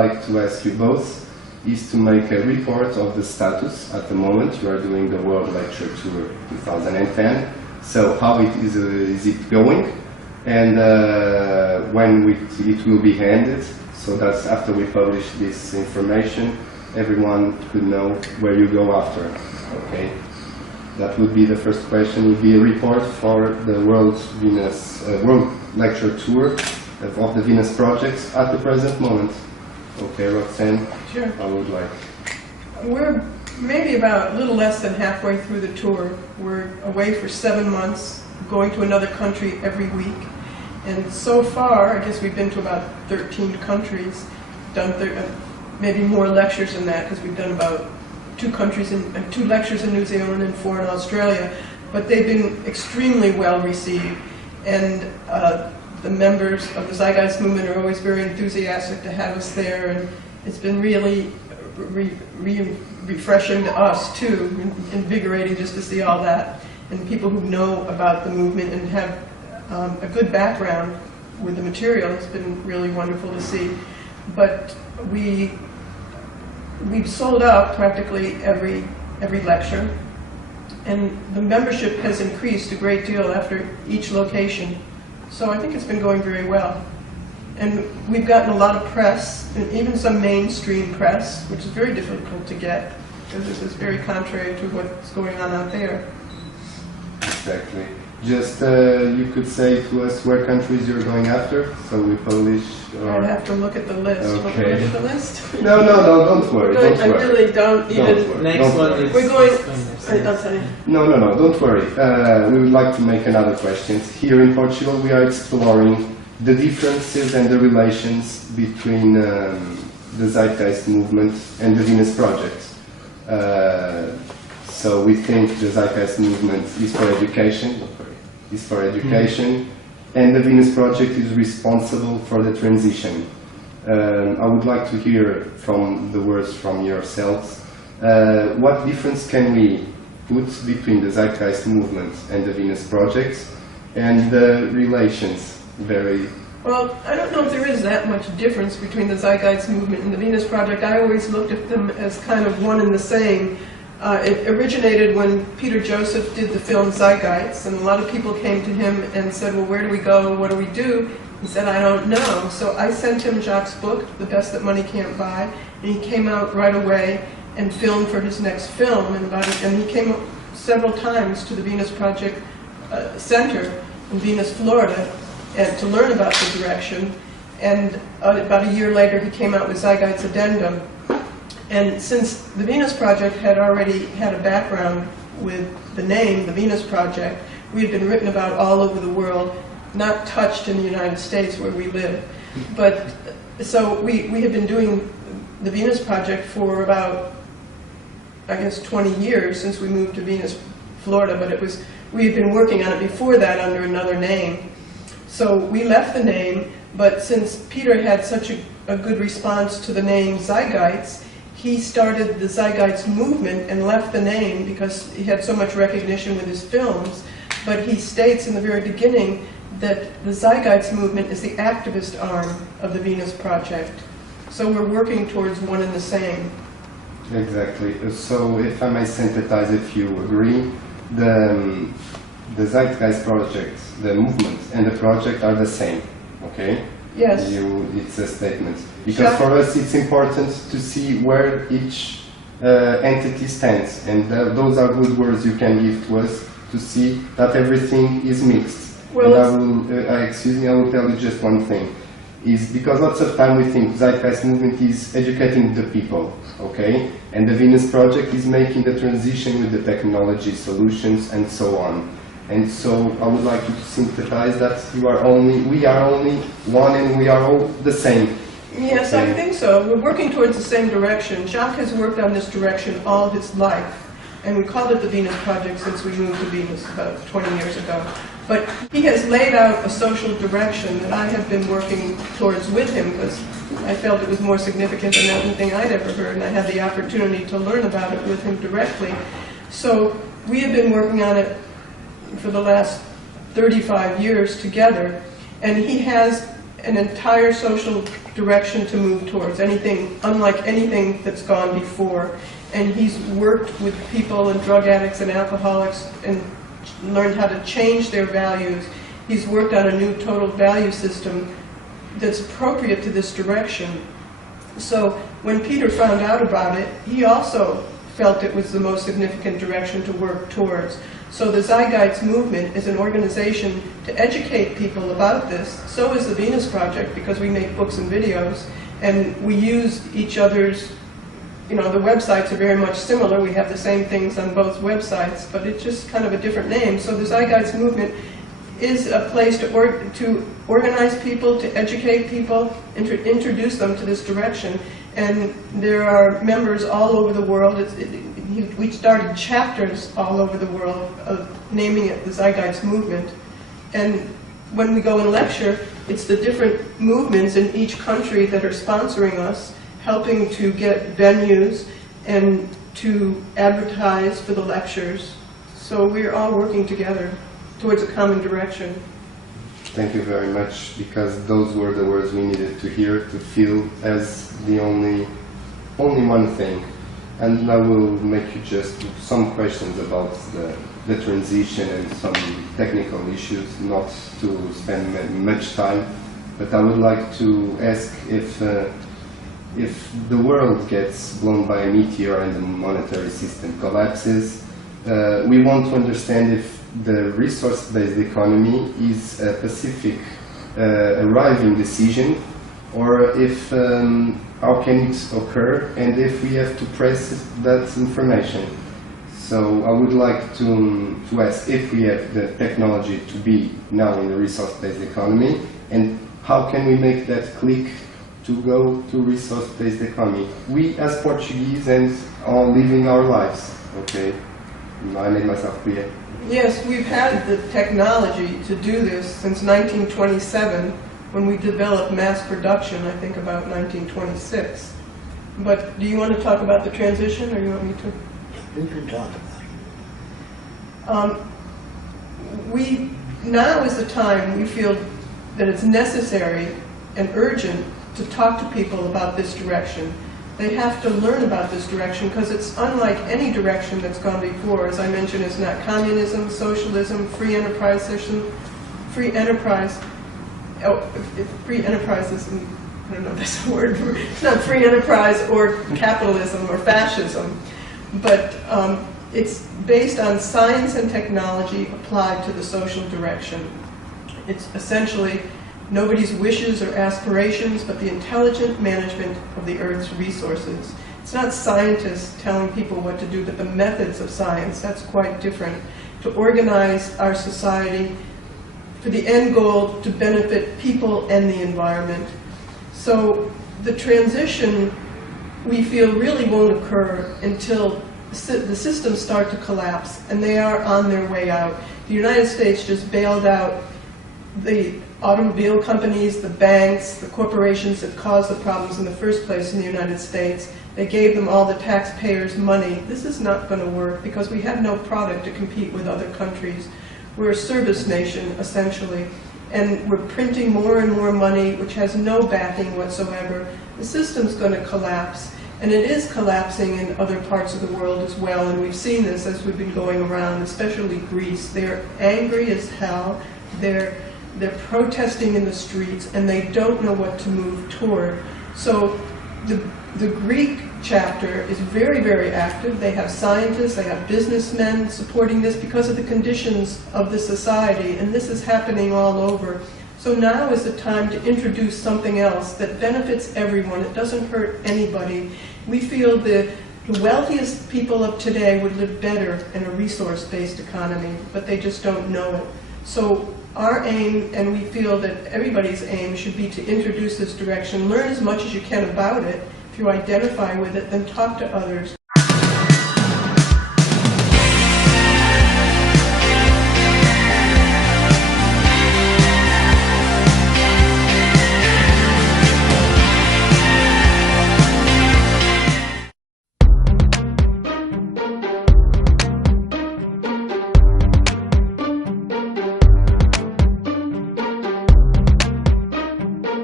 like to ask you both is to make a report of the status at the moment. You are doing the World Lecture Tour 2010. So how is it going? And when it will be ended, so that after we publish this information, everyone could know where you go after. Okay, that would be the first question. Would be a report for the World Lecture Tour of the Venus projects at the present moment. Okay, Roxanne. Sure. I would like. We're maybe about a little less than halfway through the tour. We're away for 7 months, going to another country every week. And so far, I guess we've been to about 13 countries, done maybe more lectures than that, because we've done about 2 lectures in New Zealand and 4 in Australia. But they've been extremely well received. And the members of the Zeitgeist movement are always very enthusiastic to have us there. And it's been really refreshing to us, too, invigorating just to see all that. And people who know about the movement and have a good background with the material. It's been really wonderful to see. But we've sold out practically every lecture, and the membership has increased a great deal after each location. So I think it's been going very well. And we've gotten a lot of press, and even some mainstream press, which is very difficult to get, because this is very contrary to what's going on out there. Exactly. Just you could say to us where countries you're going after, so we publish. I'd have to look at the list. Okay. Look at the list. No, don't worry. Don't worry. I really don't even. Next one is. We're going. I'm sorry. No, don't worry. We would like to make another question. Here in Portugal, we are exploring the differences and the relations between the Zeitgeist movement and the Venus Project. So we think the Zeitgeist movement is for education. And the Venus Project is responsible for the transition. I would like to hear from the words from yourselves. What difference can we put between the Zeitgeist movement and the Venus Project, and the relations? Well, I don't know if there is that much difference between the Zeitgeist movement and the Venus Project. I always looked at them as kind of one and the same. It originated when Peter Joseph did the film Zeitgeist, and a lot of people came to him and said, well, where do we go, what do we do? He said, I don't know. So I sent him Jacques' book, The Best That Money Can't Buy, and he came out right away and filmed for his next film. And he came several times to the Venus Project Center in Venus, Florida, and to learn about the direction. And about a year later, he came out with Zeitgeist Addendum. And since the Venus Project had already had a background with the name, the Venus Project, we had been written about all over the world, not touched in the United States where we live. But so we had been doing the Venus Project for about, I guess, 20 years since we moved to Venus, Florida, but we had been working on it before that under another name. So we left the name, but since Peter had such a good response to the name Zeitgeist, he started the Zeitgeist movement and left the name because he had so much recognition with his films. But he states in the very beginning that the Zeitgeist movement is the activist arm of the Venus Project. So we're working towards one and the same. Exactly. So if I may synthesize, if you agree, the Zeitgeist Project, the movement and the project are the same, okay? Yes. It's a statement. Because for us it's important to see where each entity stands, and those are good words you can give to us to see that everything is mixed. Well, and I will tell you just one thing. Is because lots of time we think Zeitgeist movement is educating the people, okay? And the Venus Project is making the transition with the technology solutions and so on. And so I would like you to synthesize that we are only one and we are all the same. Yes, okay. I think so. We're working towards the same direction. Jacques has worked on this direction all his life. And we called it the Venus Project since we moved to Venus about 20 years ago. But he has laid out a social direction that I have been working towards with him because I felt it was more significant than anything I'd ever heard, and I had the opportunity to learn about it with him directly. So we have been working on it for the last 35 years together, and he has an entire social direction to move towards, anything unlike anything that's gone before. And he's worked with people and drug addicts and alcoholics and learned how to change their values. He's worked on a new total value system that's appropriate to this direction. So when Peter found out about it, he also felt it was the most significant direction to work towards. So the Zeitgeist movement is an organization to educate people about this. So is the Venus Project, because we make books and videos, and we use each other's, the websites are very much similar. We have the same things on both websites, but it's just kind of a different name. So the Zeitgeist movement is a place to organize people, to educate people, introduce them to this direction. And there are members all over the world. We started chapters all over the world of naming it the Zeitgeist movement. And when we go and lecture, it's the different movements in each country that are sponsoring us, helping to get venues and to advertise for the lectures. So we're all working together towards a common direction. Thank you very much, because those were the words we needed to hear, to feel as the only one thing. And I will make you just some questions about the transition and some technical issues, not to spend much time, but I would like to ask if the world gets blown by a meteor and the monetary system collapses, we want to understand if the resource-based economy is a specific arriving decision, or if how can it occur, and if we have to press that information. So I would like to ask if we have the technology to be now in the resource-based economy, and how can we make that click to go to resource-based economy? We as Portuguese and all living our lives, okay? I made myself clear. Yes, we've had the technology to do this since 1927, when we developed mass production, I think about 1926. But do you want to talk about the transition, or you want me to? You can talk about it. Now is the time we feel that it's necessary and urgent to talk to people about this direction. They have to learn about this direction, because it's unlike any direction that's gone before. As I mentioned, it's not communism, socialism, free enterprise system, free enterprise. Oh, if free enterprise isn't, I don't know if that's a word. It's not free enterprise or capitalism or fascism, but it's based on science and technology applied to the social direction. It's essentially nobody's wishes or aspirations, but the intelligent management of the Earth's resources. It's not scientists telling people what to do, but the methods of science. That's quite different. To organize our society for the end goal to benefit people and the environment. So the transition, we feel, really won't occur until the systems start to collapse, and they are on their way out. The United States just bailed out the automobile companies, the banks, the corporations that caused the problems in the first place in the United States. They gave them all the taxpayers' money. This is not going to work, because we have no product to compete with other countries. We're a service nation, essentially, and we're printing more and more money, which has no backing whatsoever. The system's going to collapse, and it is collapsing in other parts of the world as well, and we've seen this as we've been going around, especially Greece. They're angry as hell. They're protesting in the streets, and they don't know what to move toward. So the Greek chapter is very, very active. They have scientists, they have businessmen supporting this because of the conditions of the society, and this is happening all over. So now is the time to introduce something else that benefits everyone. It doesn't hurt anybody. We feel the wealthiest people of today would live better in a resource-based economy, but they just don't know it. So our aim, and we feel that everybody's aim, should be to introduce this direction. Learn as much as you can about it. If you identify with it, then talk to others.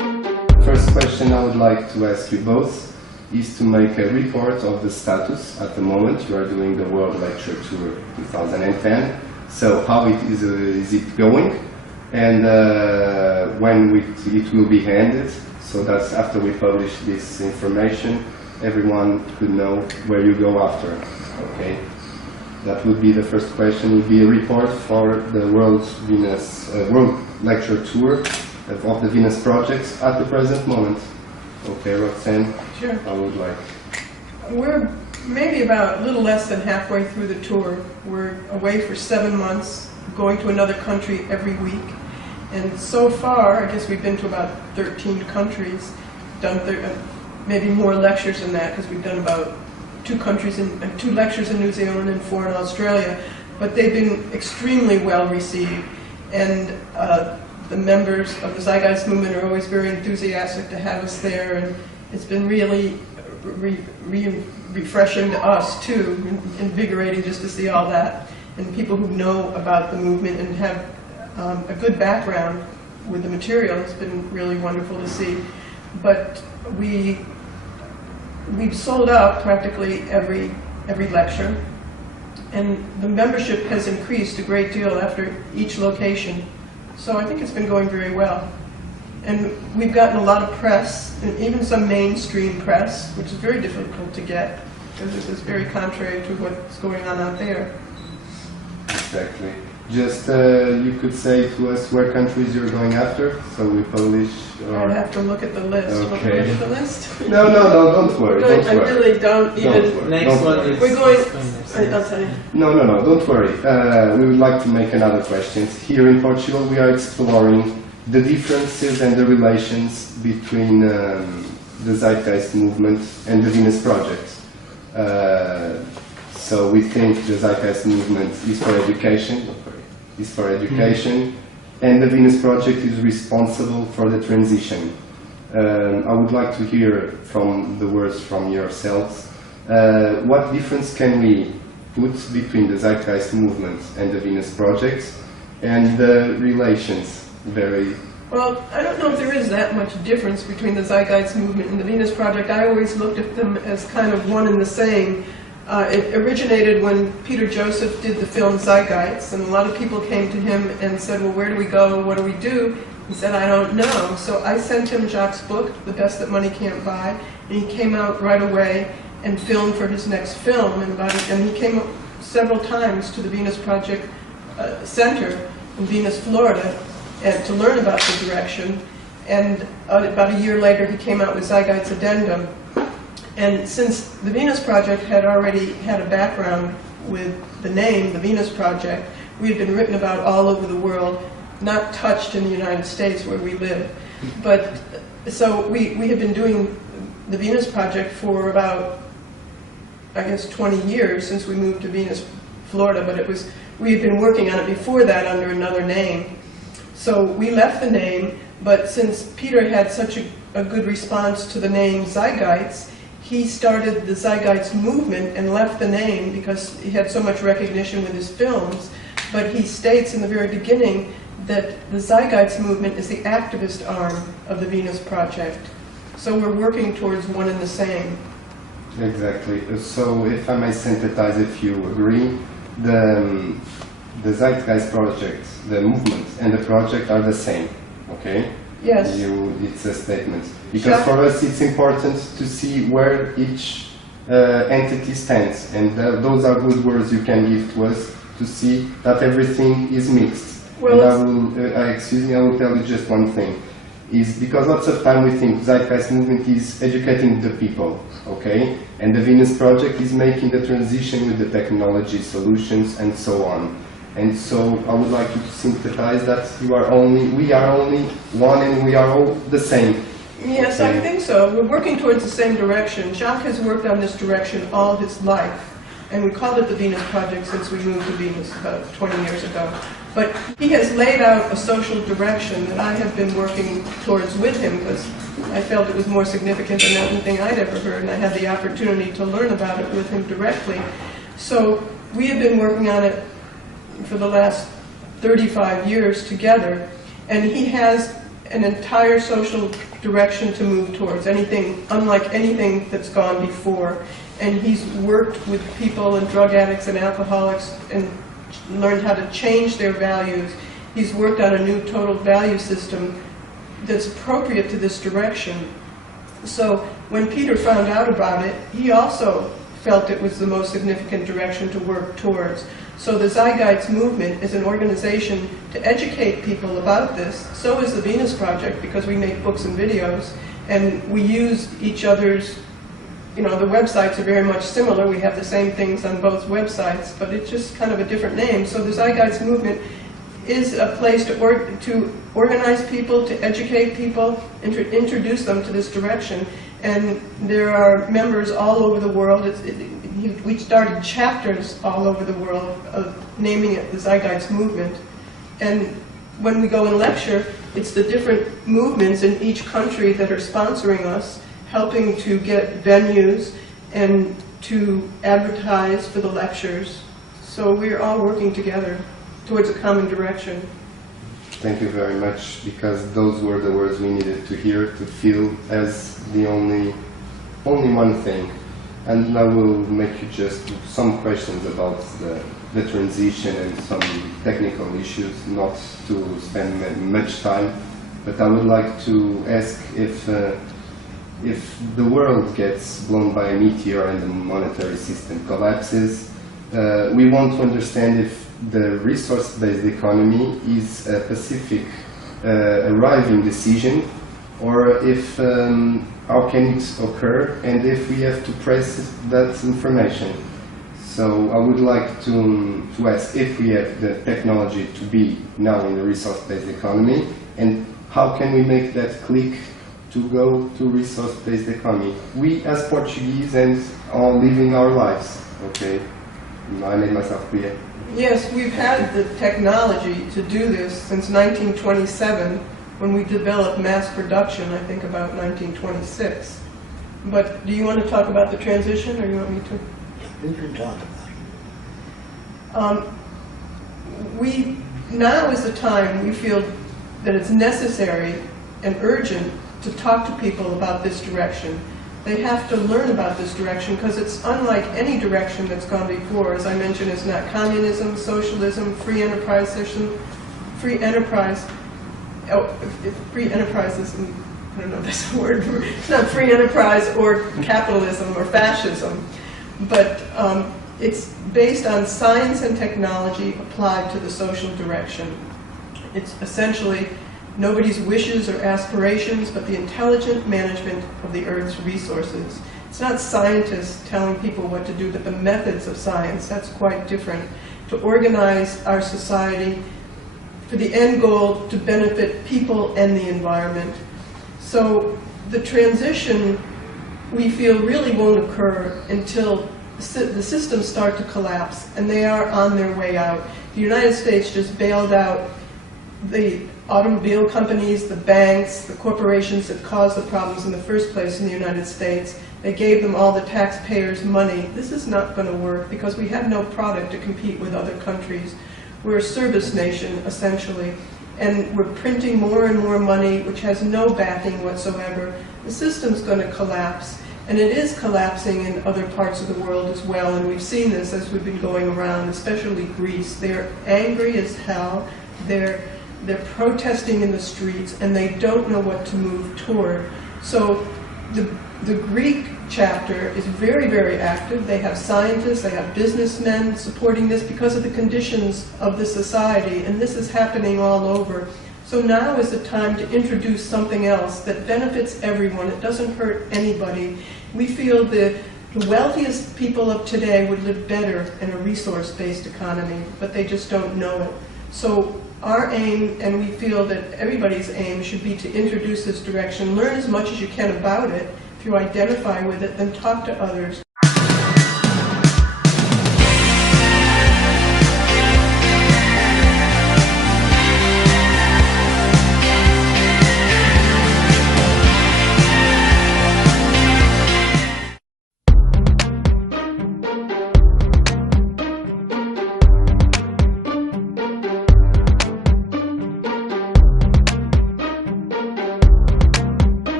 ask you both is to make a report of the status at the moment. You are doing the World Lecture Tour 2010. So how is it going, and when it will be ended, so that after we publish this information, everyone could know where you go after. Okay, that would be the first question. Would be a report for the World Lecture Tour of the Venus projects at the present moment. Okay, Roxanne. Sure. I would like. We're maybe about a little less than halfway through the tour. We're away for 7 months, going to another country every week. And so far, I guess we've been to about 13 countries, done maybe more lectures than that, because we've done about 2 lectures in New Zealand and 4 in Australia. But they've been extremely well received. And the members of the Zeitgeist movement are always very enthusiastic to have us there. And it's been really refreshing to us too, invigorating just to see all that, and people who know about the movement and have a good background with the material. It's been really wonderful to see. But we've sold out practically every lecture, and the membership has increased a great deal after each location. So I think it's been going very well. And we've gotten a lot of press, and even some mainstream press, which is very difficult to get, because it is very contrary to what's going on out there. Exactly. Just you could say to us where countries you're going after, so we publish. I'd have to look at the list. Okay. Want to look at the list? No, don't worry. Going, Don't worry. I really don't even. Don't worry. Next one is... We're going. I'll tell you. No, don't worry. We would like to make another question. Here in Portugal, we are exploring the differences and the relations between the Zeitgeist movement and the Venus Project. So we think the Zeitgeist movement is for education, and the Venus Project is responsible for the transition. I would like to hear from the words from yourselves. What difference can we put between the Zeitgeist movement and the Venus Project, and the relations? Well, I don't know if there is that much difference between the Zeitgeist movement and the Venus Project. I always looked at them as kind of one and the same. It originated when Peter Joseph did the film Zeitgeist, and a lot of people came to him and said, well, where do we go, what do we do? He said, I don't know. So I sent him Jacques' book, The Best That Money Can't Buy, and he came out right away and filmed for his next film. And he came several times to the Venus Project Center in Venus, Florida, and to learn about the direction. And about a year later, he came out with Zeitgeist Addendum. And since the Venus Project had already had a background with the name, the Venus Project, we had been written about all over the world, not touched in the United States where we live. But so we had been doing the Venus Project for about, I guess, 20 years since we moved to Venus, Florida, but we had been working on it before that under another name. So we left the name, but since Peter had such a good response to the name Zeitgeist, he started the Zeitgeist movement and left the name because he had so much recognition with his films. But he states in the very beginning that the Zeitgeist movement is the activist arm of the Venus Project. So we're working towards one and the same. Exactly. So if I may synthesize, if you agree, the Zeitgeist Project, the movement and the project are the same, okay? Yes. It's a statement. Because for us it's important to see where each entity stands, and those are good words you can give to us to see that everything is mixed. Well, and I will tell you just one thing. Is because lots of time we think Zeitgeist movement is educating the people, okay? And the Venus Project is making the transition with the technology solutions and so on. And so I would like you to synthesize that we are only one, and we are all the same. Yes, I think so. We're working towards the same direction. Jacques has worked on this direction all his life, and we called it the Venus Project since we moved to Venus about 20 years ago. But he has laid out a social direction that I have been working towards with him because I felt it was more significant than anything I'd ever heard, and I had the opportunity to learn about it with him directly. So we have been working on it for the last 35 years together, and he has an entire social direction to move towards, anything unlike anything that's gone before. And he's worked with people and drug addicts and alcoholics and learned how to change their values. He's worked on a new total value system that's appropriate to this direction. So when Peter found out about it, he also felt it was the most significant direction to work towards. So the Zeitgeist movement is an organization to educate people about this. So is the Venus Project, because we make books and videos, and we use each other's, the websites are very much similar. We have the same things on both websites, but it's just kind of a different name. So the Zeitgeist movement is a place to organize people, to educate people, introduce them to this direction. And there are members all over the world. We started chapters all over the world of naming it the Zeitgeist movement. And when we go and lecture, it's the different movements in each country that are sponsoring us, helping to get venues and to advertise for the lectures. So we're all working together towards a common direction. Thank you very much, because those were the words we needed to hear, to feel as the only one thing. And I will make you just some questions about the transition and some technical issues, not to spend much time, but I would like to ask if the world gets blown by a meteor and the monetary system collapses, we want to understand if the resource-based economy is a pacific arriving decision, or if how can it occur, and if we have to press that information. So I would like to ask if we have the technology to be now in the resource-based economy, and how can we make that click to go to resource-based economy. We as Portuguese and are living our lives. Okay, I made myself clear. Yes, we've had the technology to do this since 1927, when we developed mass production, I think about 1926. But do you want to talk about the transition, or you want me to? You can talk about it. Now is the time we feel that it's necessary and urgent to talk to people about this direction. They have to learn about this direction, because it's unlike any direction that's gone before. As I mentioned, it's not communism, socialism, free enterprise system, free enterprise. Oh, if free enterprise isn't, I don't know if that's a word. It's not free enterprise or capitalism or fascism, but it's based on science and technology applied to the social direction. It's essentially nobody's wishes or aspirations, but the intelligent management of the Earth's resources. It's not scientists telling people what to do, but the methods of science. That's quite different. To organize our society for the end goal to benefit people and the environment. So the transition, we feel, really won't occur until the systems start to collapse, and they are on their way out. The United States just bailed out the automobile companies, the banks, the corporations that caused the problems in the first place in the United States. They gave them all the taxpayers' money. This is not going to work, because we have no product to compete with other countries. We're a service nation, essentially, and we're printing more and more money, which has no backing whatsoever. The system's going to collapse, and it is collapsing in other parts of the world as well, and we've seen this as we've been going around, especially Greece. They're angry as hell. They're protesting in the streets, and they don't know what to move toward. So the Greek chapter is very, very active. They have scientists, they have businessmen supporting this because of the conditions of the society, and this is happening all over. So now is the time to introduce something else that benefits everyone. It doesn't hurt anybody. We feel the wealthiest people of today would live better in a resource-based economy, but they just don't know it. So our aim, and we feel that everybody's aim, should be to introduce this direction. Learn as much as you can about it. If you identify with it, then talk to others.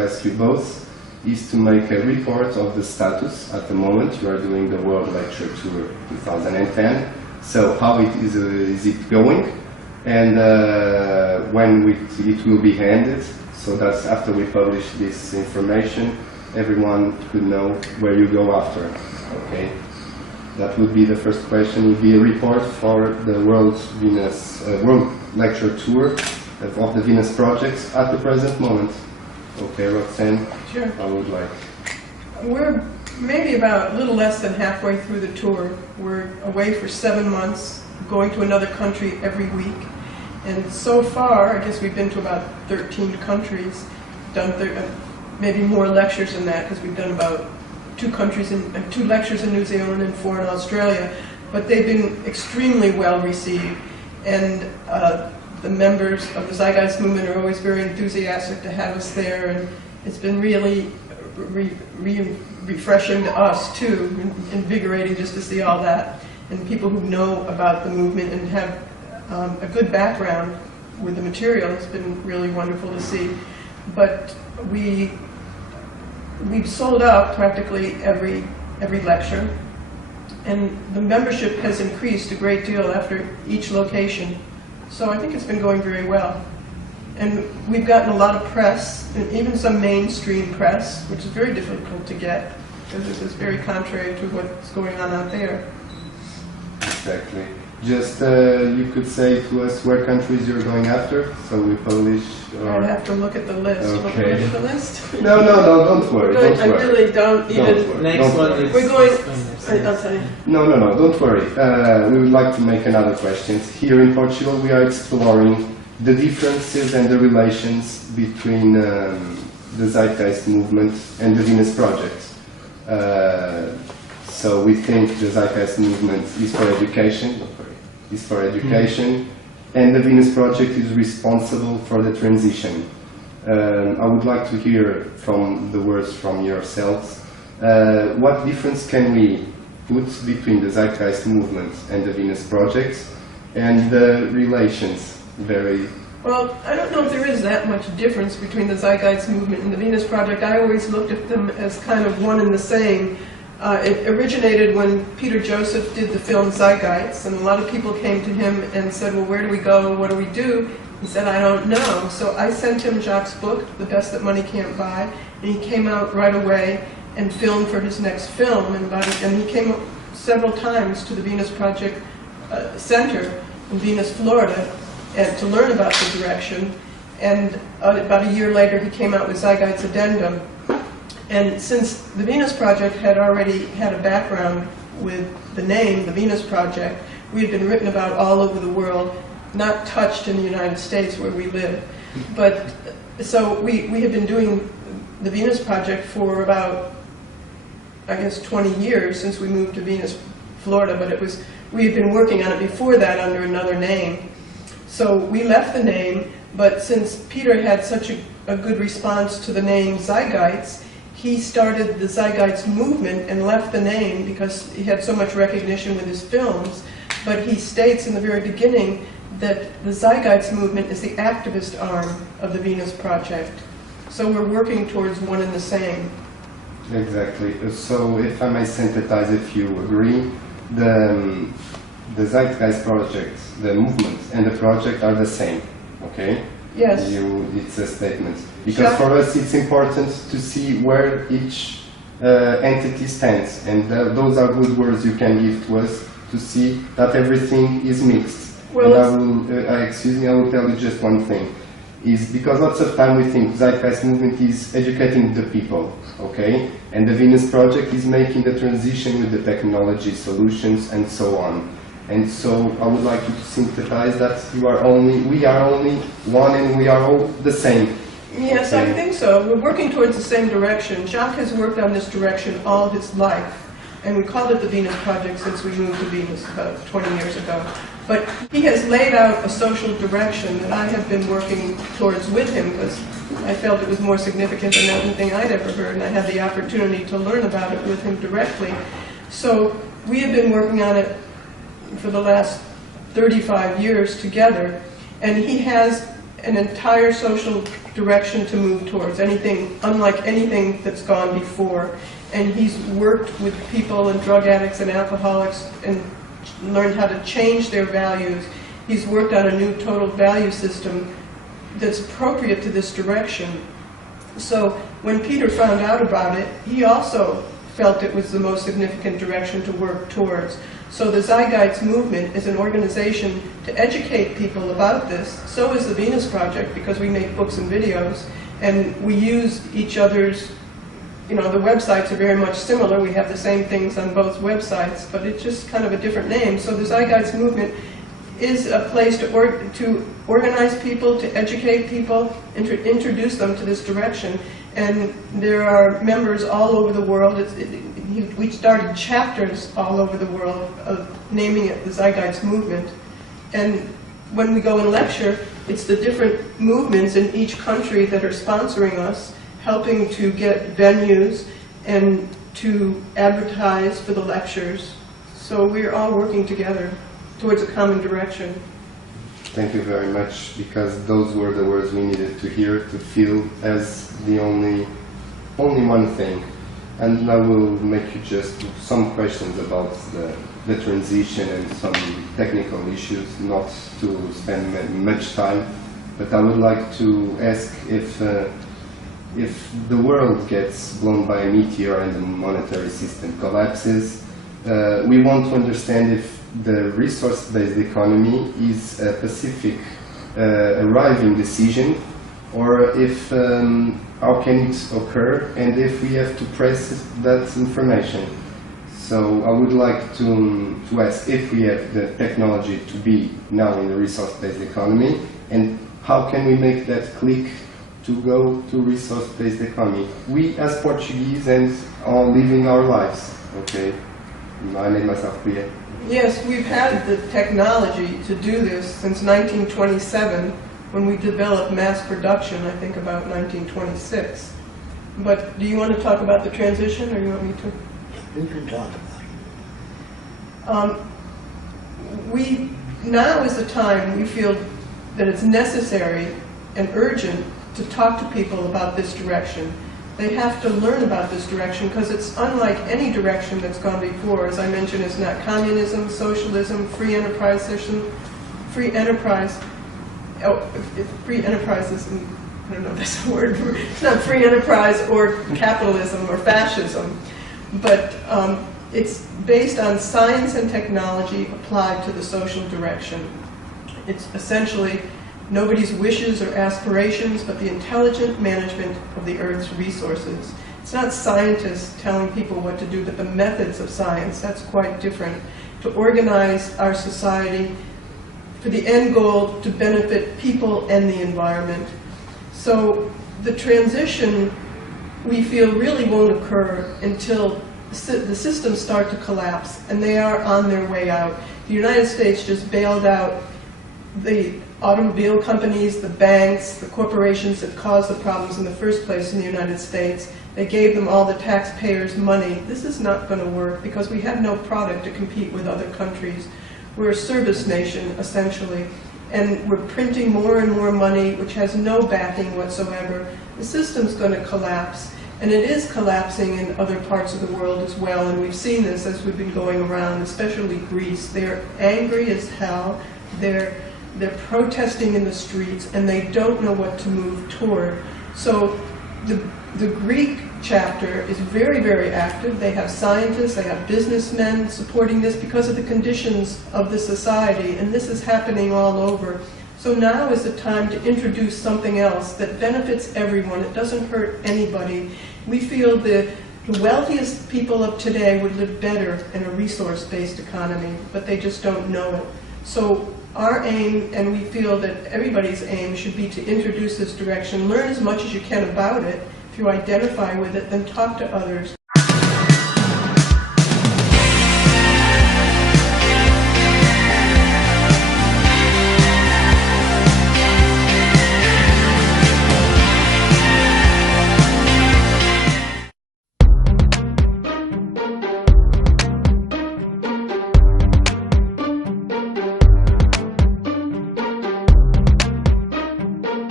ask you both is to make a report of the status at the moment. You are doing the World Lecture Tour 2010. So how is it going, and when it will be ended, so that after we publish this information, everyone could know where you go after. Okay, that would be the first question. Would be a report for the World Lecture Tour of the Venus projects at the present moment. Okay, Roxanne. Sure. I would like. We're maybe about a little less than halfway through the tour. We're away for 7 months, going to another country every week. And so far, I guess we've been to about 13 countries, done maybe more lectures than that, because we've done about 2 lectures in New Zealand and 4 in Australia. But they've been extremely well received. And the members of the Zeitgeist movement are always very enthusiastic to have us there. And it's been really refreshing to us too, invigorating just to see all that, and people who know about the movement and have a good background with the material. It's been really wonderful to see. But we've sold out practically every lecture, and the membership has increased a great deal after each location. So I think it's been going very well. And we've gotten a lot of press, and even some mainstream press, which is very difficult to get, because it is very contrary to what's going on out there. Exactly. Just you could say to us where countries you're going after, so we publish. I'd have to look at the list. Okay. Want to look at the list? No, don't worry. Going, Don't worry. I really don't even. Don't worry. Next one is. We're going. I'll tell you. No, don't worry. We would like to make another question. Here in Portugal, we are exploring the differences and the relations between the Zeitgeist movement and the Venus Project. So we think the Zeitgeist movement is for education, and the Venus Project is responsible for the transition. I would like to hear from the words from yourselves. What difference can we put between the Zeitgeist movement and the Venus Project, and the relations? Well, I don't know if there is that much difference between the Zeitgeist movement and the Venus Project. I always looked at them as kind of one and the same. It originated when Peter Joseph did the film Zeitgeist, and a lot of people came to him and said, well, where do we go, what do we do? He said, I don't know. So I sent him Jacques' book, The Best That Money Can't Buy, and he came out right away and filmed for his next film. And he came several times to the Venus Project Center in Venus, Florida, and to learn about the direction. And about a year later, he came out with Zeitgeist Addendum. And since the Venus Project had already had a background with the name, the Venus Project, we had been written about all over the world, not touched in the United States where we live. But so we had been doing the Venus Project for about, I guess, 20 years since we moved to Venus, Florida, but we had been working on it before that under another name. So we left the name, but since Peter had such a good response to the name Zeitgeist, he started the Zeitgeist movement and left the name because he had so much recognition with his films. But he states in the very beginning that the Zeitgeist movement is the activist arm of the Venus Project. So we're working towards one and the same. Exactly. So if I may synthesize, if you agree, the Zeitgeist Project, the movement and the project are the same, okay? Yes. It's a statement. Because for us it's important to see where each entity stands, and those are good words you can give to us to see that everything is mixed. Well, and I will tell you just one thing. Is because lots of time we think Zeitgeist movement is educating the people, okay? And the Venus Project is making the transition with the technology solutions and so on. And so I would like you to synthesize that we are only one, and we are all the same. Yes, I think so. We're working towards the same direction. Jacques has worked on this direction all his life, and we called it the Venus Project since we moved to Venus about 20 years ago. But he has laid out a social direction that I have been working towards with him because I felt it was more significant than anything I'd ever heard, and I had the opportunity to learn about it with him directly. So we have been working on it for the last 35 years together, and he has an entire social direction to move towards, anything unlike anything that's gone before. And he's worked with people and drug addicts and alcoholics and learned how to change their values. He's worked on a new total value system that's appropriate to this direction. So when Peter found out about it, he also felt it was the most significant direction to work towards. So the Zeitgeist movement is an organization to educate people about this. So is the Venus Project, because we make books and videos, and we use each other's, the websites are very much similar. We have the same things on both websites, but it's just kind of a different name. So the Zeitgeist movement is a place to organize people, to educate people, introduce them to this direction. And there are members all over the world. We started chapters all over the world of naming it the Zeitgeist movement. And when we go and lecture, it's the different movements in each country that are sponsoring us, helping to get venues and to advertise for the lectures. So we're all working together towards a common direction. Thank you very much, because those were the words we needed to hear, to feel as the only one thing. And I will make you just some questions about the transition and some technical issues, not to spend much time, but I would like to ask if the world gets blown by a meteor and the monetary system collapses, we want to understand if the resource-based economy is a pacific arriving decision, or if how can it occur, and if we have to press that information. So I would like to ask if we have the technology to be now in the resource-based economy, and how can we make that click to go to resource-based economy? We as Portuguese and are living our lives. Okay, I made myself clear. Yes, we've had the technology to do this since 1927, when we developed mass production, I think about 1926. But do you want to talk about the transition, or you want me to? You can talk about it. Now is the time we feel that it's necessary and urgent to talk to people about this direction. They have to learn about this direction, because it's unlike any direction that's gone before. As I mentioned, it's not communism, socialism, free enterprise. Oh, if free enterprise isn't, I don't know if that's a word. It's not free enterprise or capitalism or fascism, but it's based on science and technology applied to the social direction. It's essentially nobody's wishes or aspirations, but the intelligent management of the Earth's resources. It's not scientists telling people what to do, but the methods of science. That's quite different. To organize our society for the end goal to benefit people and the environment. So the transition, we feel, really won't occur until the systems start to collapse, and they are on their way out. The United States just bailed out the automobile companies, the banks, the corporations that caused the problems in the first place in the United States. They gave them all the taxpayers' money. This is not going to work, because we have no product to compete with other countries. We're a service nation, essentially, and we're printing more and more money, which has no backing whatsoever. The system's going to collapse, and it is collapsing in other parts of the world as well, and we've seen this as we've been going around, especially Greece. They're angry as hell. They're protesting in the streets, and they don't know what to move toward. So the Greek chapter is very, very active. They have scientists, they have businessmen supporting this because of the conditions of the society, and this is happening all over. So now is the time to introduce something else that benefits everyone. It doesn't hurt anybody. We feel the wealthiest people of today would live better in a resource-based economy, but they just don't know it. So our aim, and we feel that everybody's aim, should be to introduce this direction. Learn as much as you can about it. If you identify with it, then talk to others.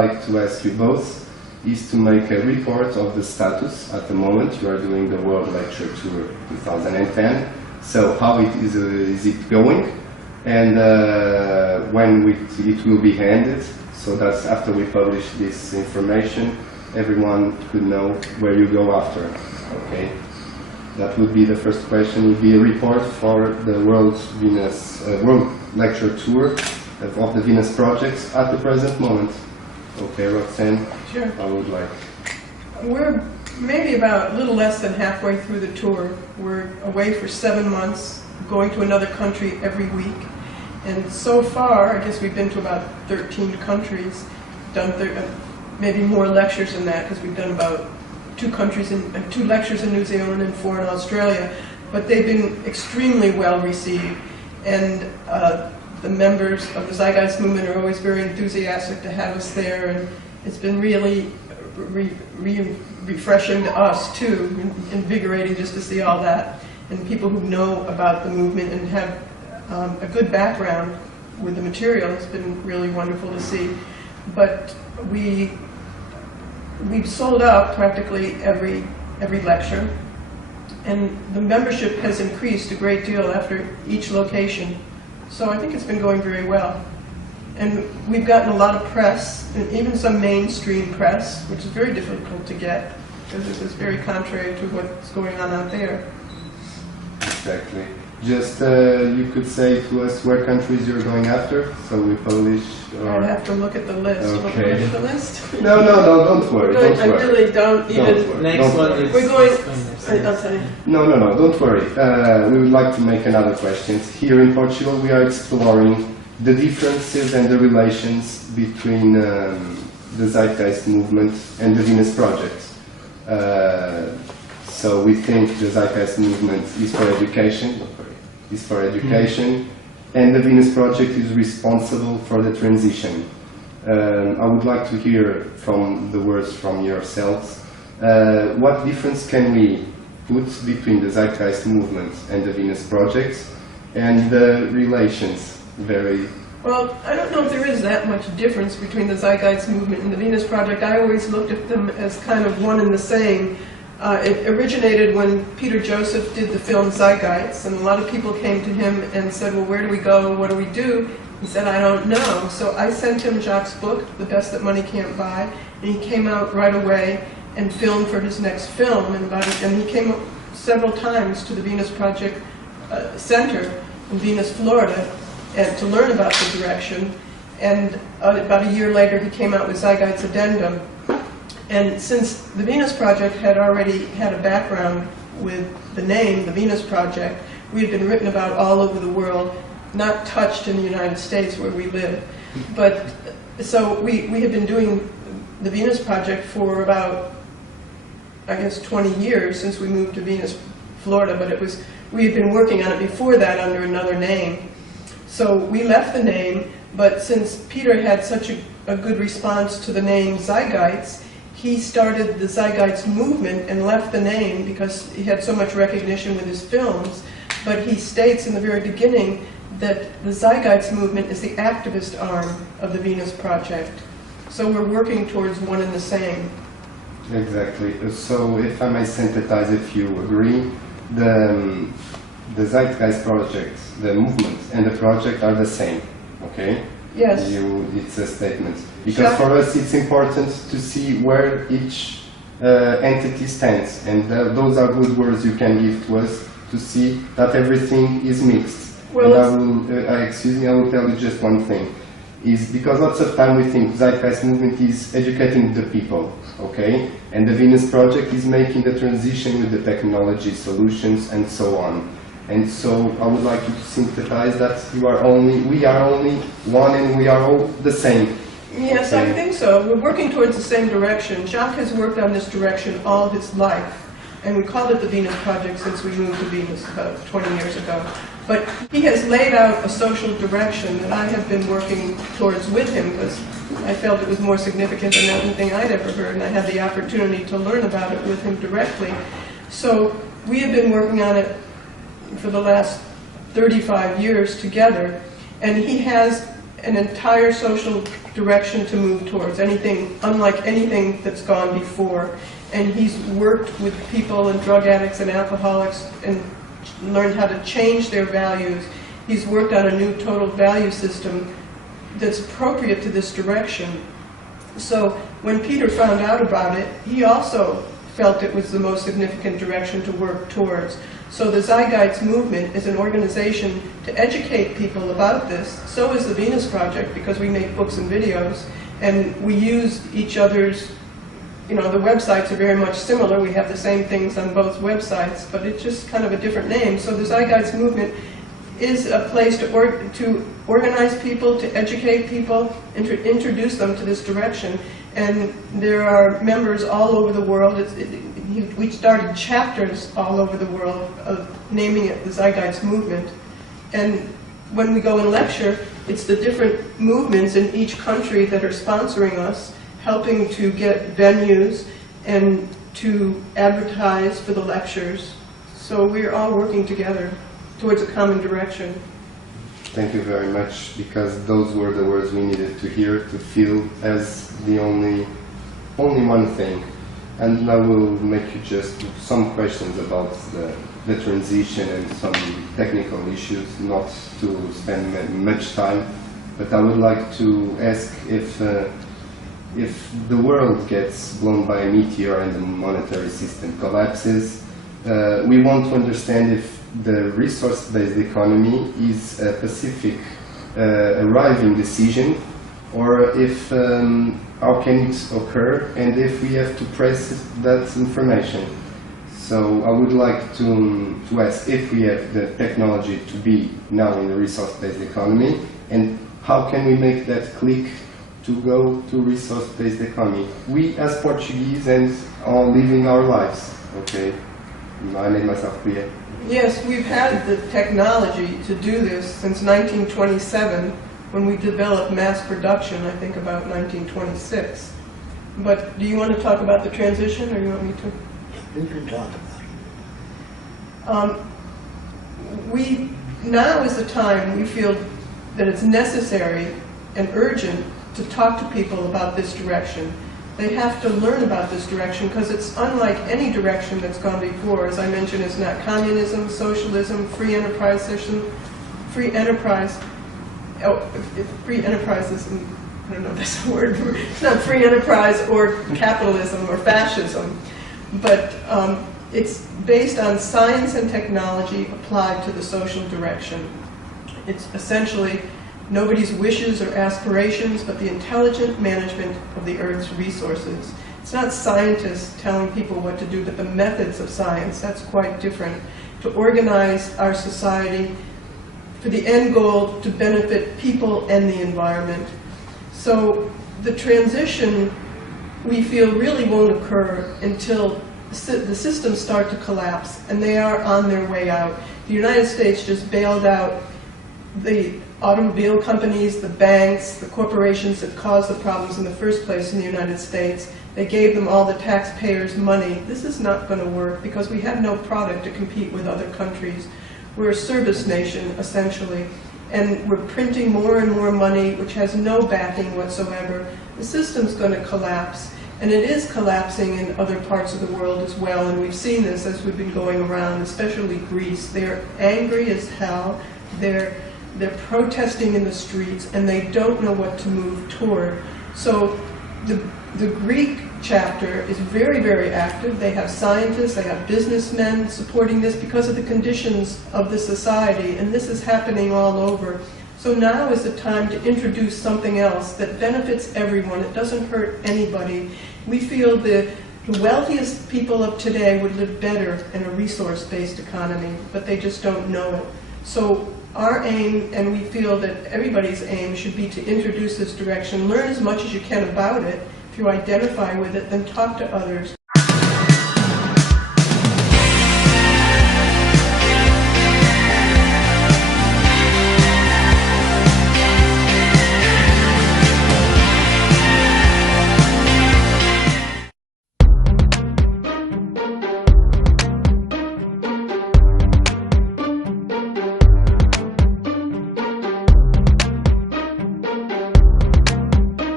like to ask you both is to make a report of the status at the moment. You are doing the World Lecture Tour 2010. So how is it going? And when it will be ended, so that after we publish this information, everyone could know where you go after. Okay, that would be the first question. Would be a report for the World Lecture Tour of the Venus projects at the present moment. Okay, Roxanne. Sure. I would like. We're maybe about a little less than halfway through the tour. We're away for 7 months, going to another country every week. And so far, I guess we've been to about 13 countries, done maybe more lectures than that, because we've done about 2 lectures in New Zealand and 4 in Australia. But they've been extremely well received. And the members of the Zeitgeist movement are always very enthusiastic to have us there. And it's been really refreshing to us, too, invigorating just to see all that. And people who know about the movement and have a good background with the material. It's been really wonderful to see. But we've sold out practically every lecture, and the membership has increased a great deal after each location. So I think it's been going very well. And we've gotten a lot of press, and even some mainstream press, which is very difficult to get, because it is very contrary to what's going on out there. Exactly. Just you could say to us where countries you're going after, so we publish. I'd have to look at the list. Okay. Want me to look at the list? No, don't worry. I Don't worry. really don't even. worry. Next Don't one worry. is... We're going. I'll tell you. No, don't worry. We would like to make another question. Here in Portugal, we are exploring the differences and the relations between the Zeitgeist movement and the Venus Project. So we think the Zeitgeist movement is for education, and the Venus Project is responsible for the transition. I would like to hear from the words from yourselves. What difference can we put between the Zeitgeist movement and the Venus Project, and the relations? Well, I don't know if there is that much difference between the Zeitgeist movement and the Venus Project. I always looked at them as kind of one and the same. It originated when Peter Joseph did the film Zeitgeist, and a lot of people came to him and said, well, where do we go, what do we do? He said, I don't know. So I sent him Jacques' book, The Best That Money Can't Buy, and he came out right away and filmed for his next film. And he came several times to the Venus Project Center in Venus, Florida, and to learn about the direction. And about a year later, he came out with Zeitgeist Addendum. And since the Venus Project had already had a background with the name, the Venus Project, we had been written about all over the world, not touched in the United States where we live. But so we had been doing the Venus Project for about, I guess, 20 years since we moved to Venus, Florida, but we had been working on it before that under another name. So we left the name, but since Peter had such a good response to the name Zeitgeist, he started the Zeitgeist movement and left the name because he had so much recognition with his films. But he states in the very beginning that the Zeitgeist movement is the activist arm of the Venus Project. So we're working towards one and the same. Exactly. So if I may synthesize, if you agree, the Zeitgeist Project, the movement and the project are the same, okay? Yes. It's a statement. Because for us it's important to see where each entity stands, and those are good words you can give to us to see that everything is mixed. Well, and I will tell you just one thing. Is because lots of time we think Zeitgeist movement is educating the people, okay? And the Venus Project is making the transition with the technology solutions and so on. And so I would like you to synthesize that we are only one and we are all the same. Yes, I think so. We're working towards the same direction. Jacques has worked on this direction all his life, and we called it the Venus Project since we moved to Venus about 20 years ago. But he has laid out a social direction that I have been working towards with him because I felt it was more significant than anything I'd ever heard, and I had the opportunity to learn about it with him directly. So we have been working on it for the last 35 years together, and he has an entire social direction to move towards, anything unlike anything that's gone before. And he's worked with people and drug addicts and alcoholics and learned how to change their values. He's worked on a new total value system that's appropriate to this direction. So when Peter found out about it, he also felt it was the most significant direction to work towards. So the Zeitgeist movement is an organization to educate people about this. So is the Venus Project, because we make books and videos, and we use each other's, the websites are very much similar. We have the same things on both websites, but it's just kind of a different name. So the Zeitgeist movement is a place to organize people, to educate people, introduce them to this direction. And there are members all over the world. We started chapters all over the world of naming it the Zeitgeist movement. And when we go and lecture, it's the different movements in each country that are sponsoring us, helping to get venues and to advertise for the lectures. So we're all working together towards a common direction. Thank you very much, because those were the words we needed to hear, to feel as the only one thing. And I will make you just some questions about the transition and some technical issues, not to spend much time, but I would like to ask if the world gets blown by a meteor and the monetary system collapses, we want to understand if the resource-based economy is a specific arriving decision, or if how can it occur, and if we have to press that information. So I would like to ask if we have the technology to be now in the resource-based economy, and how can we make that click to go to resource-based economy? We as Portuguese and are living our lives, okay? I made myself clear. Yes, we've had the technology to do this since 1927, when we developed mass production, I think about 1926. But do you want to talk about the transition, or you want me to? You can talk about it. Now is the time we feel that it's necessary and urgent to talk to people about this direction. They have to learn about this direction, because it's unlike any direction that's gone before. As I mentioned, it's not communism, socialism, free enterprise system, free enterprise. Oh, if free enterprise is, I don't know if that's a word. It's not free enterprise or capitalism or fascism, but it's based on science and technology applied to the social direction. It's essentially nobody's wishes or aspirations, but the intelligent management of the Earth's resources. It's not scientists telling people what to do, but the methods of science. That's quite different. To organize our society for the end goal to benefit people and the environment. So the transition, we feel, really won't occur until the systems start to collapse, and they are on their way out. The United States just bailed out the automobile companies, the banks, the corporations that caused the problems in the first place in the United States. They gave them all the taxpayers' money. This is not going to work, because we have no product to compete with other countries. We're a service nation, essentially, and we're printing more and more money, which has no backing whatsoever. The system's going to collapse, and it is collapsing in other parts of the world as well, and we've seen this as we've been going around, especially Greece. They're angry as hell. They're protesting in the streets, and they don't know what to move toward. So the Greek chapter is very, very active. They have scientists, they have businessmen supporting this because of the conditions of the society, and this is happening all over. So now is the time to introduce something else that benefits everyone. It doesn't hurt anybody. We feel the wealthiest people of today would live better in a resource-based economy, but they just don't know it. So our aim, and we feel that everybody's aim, should be to introduce this direction. Learn as much as you can about it. If you identify with it, then talk to others.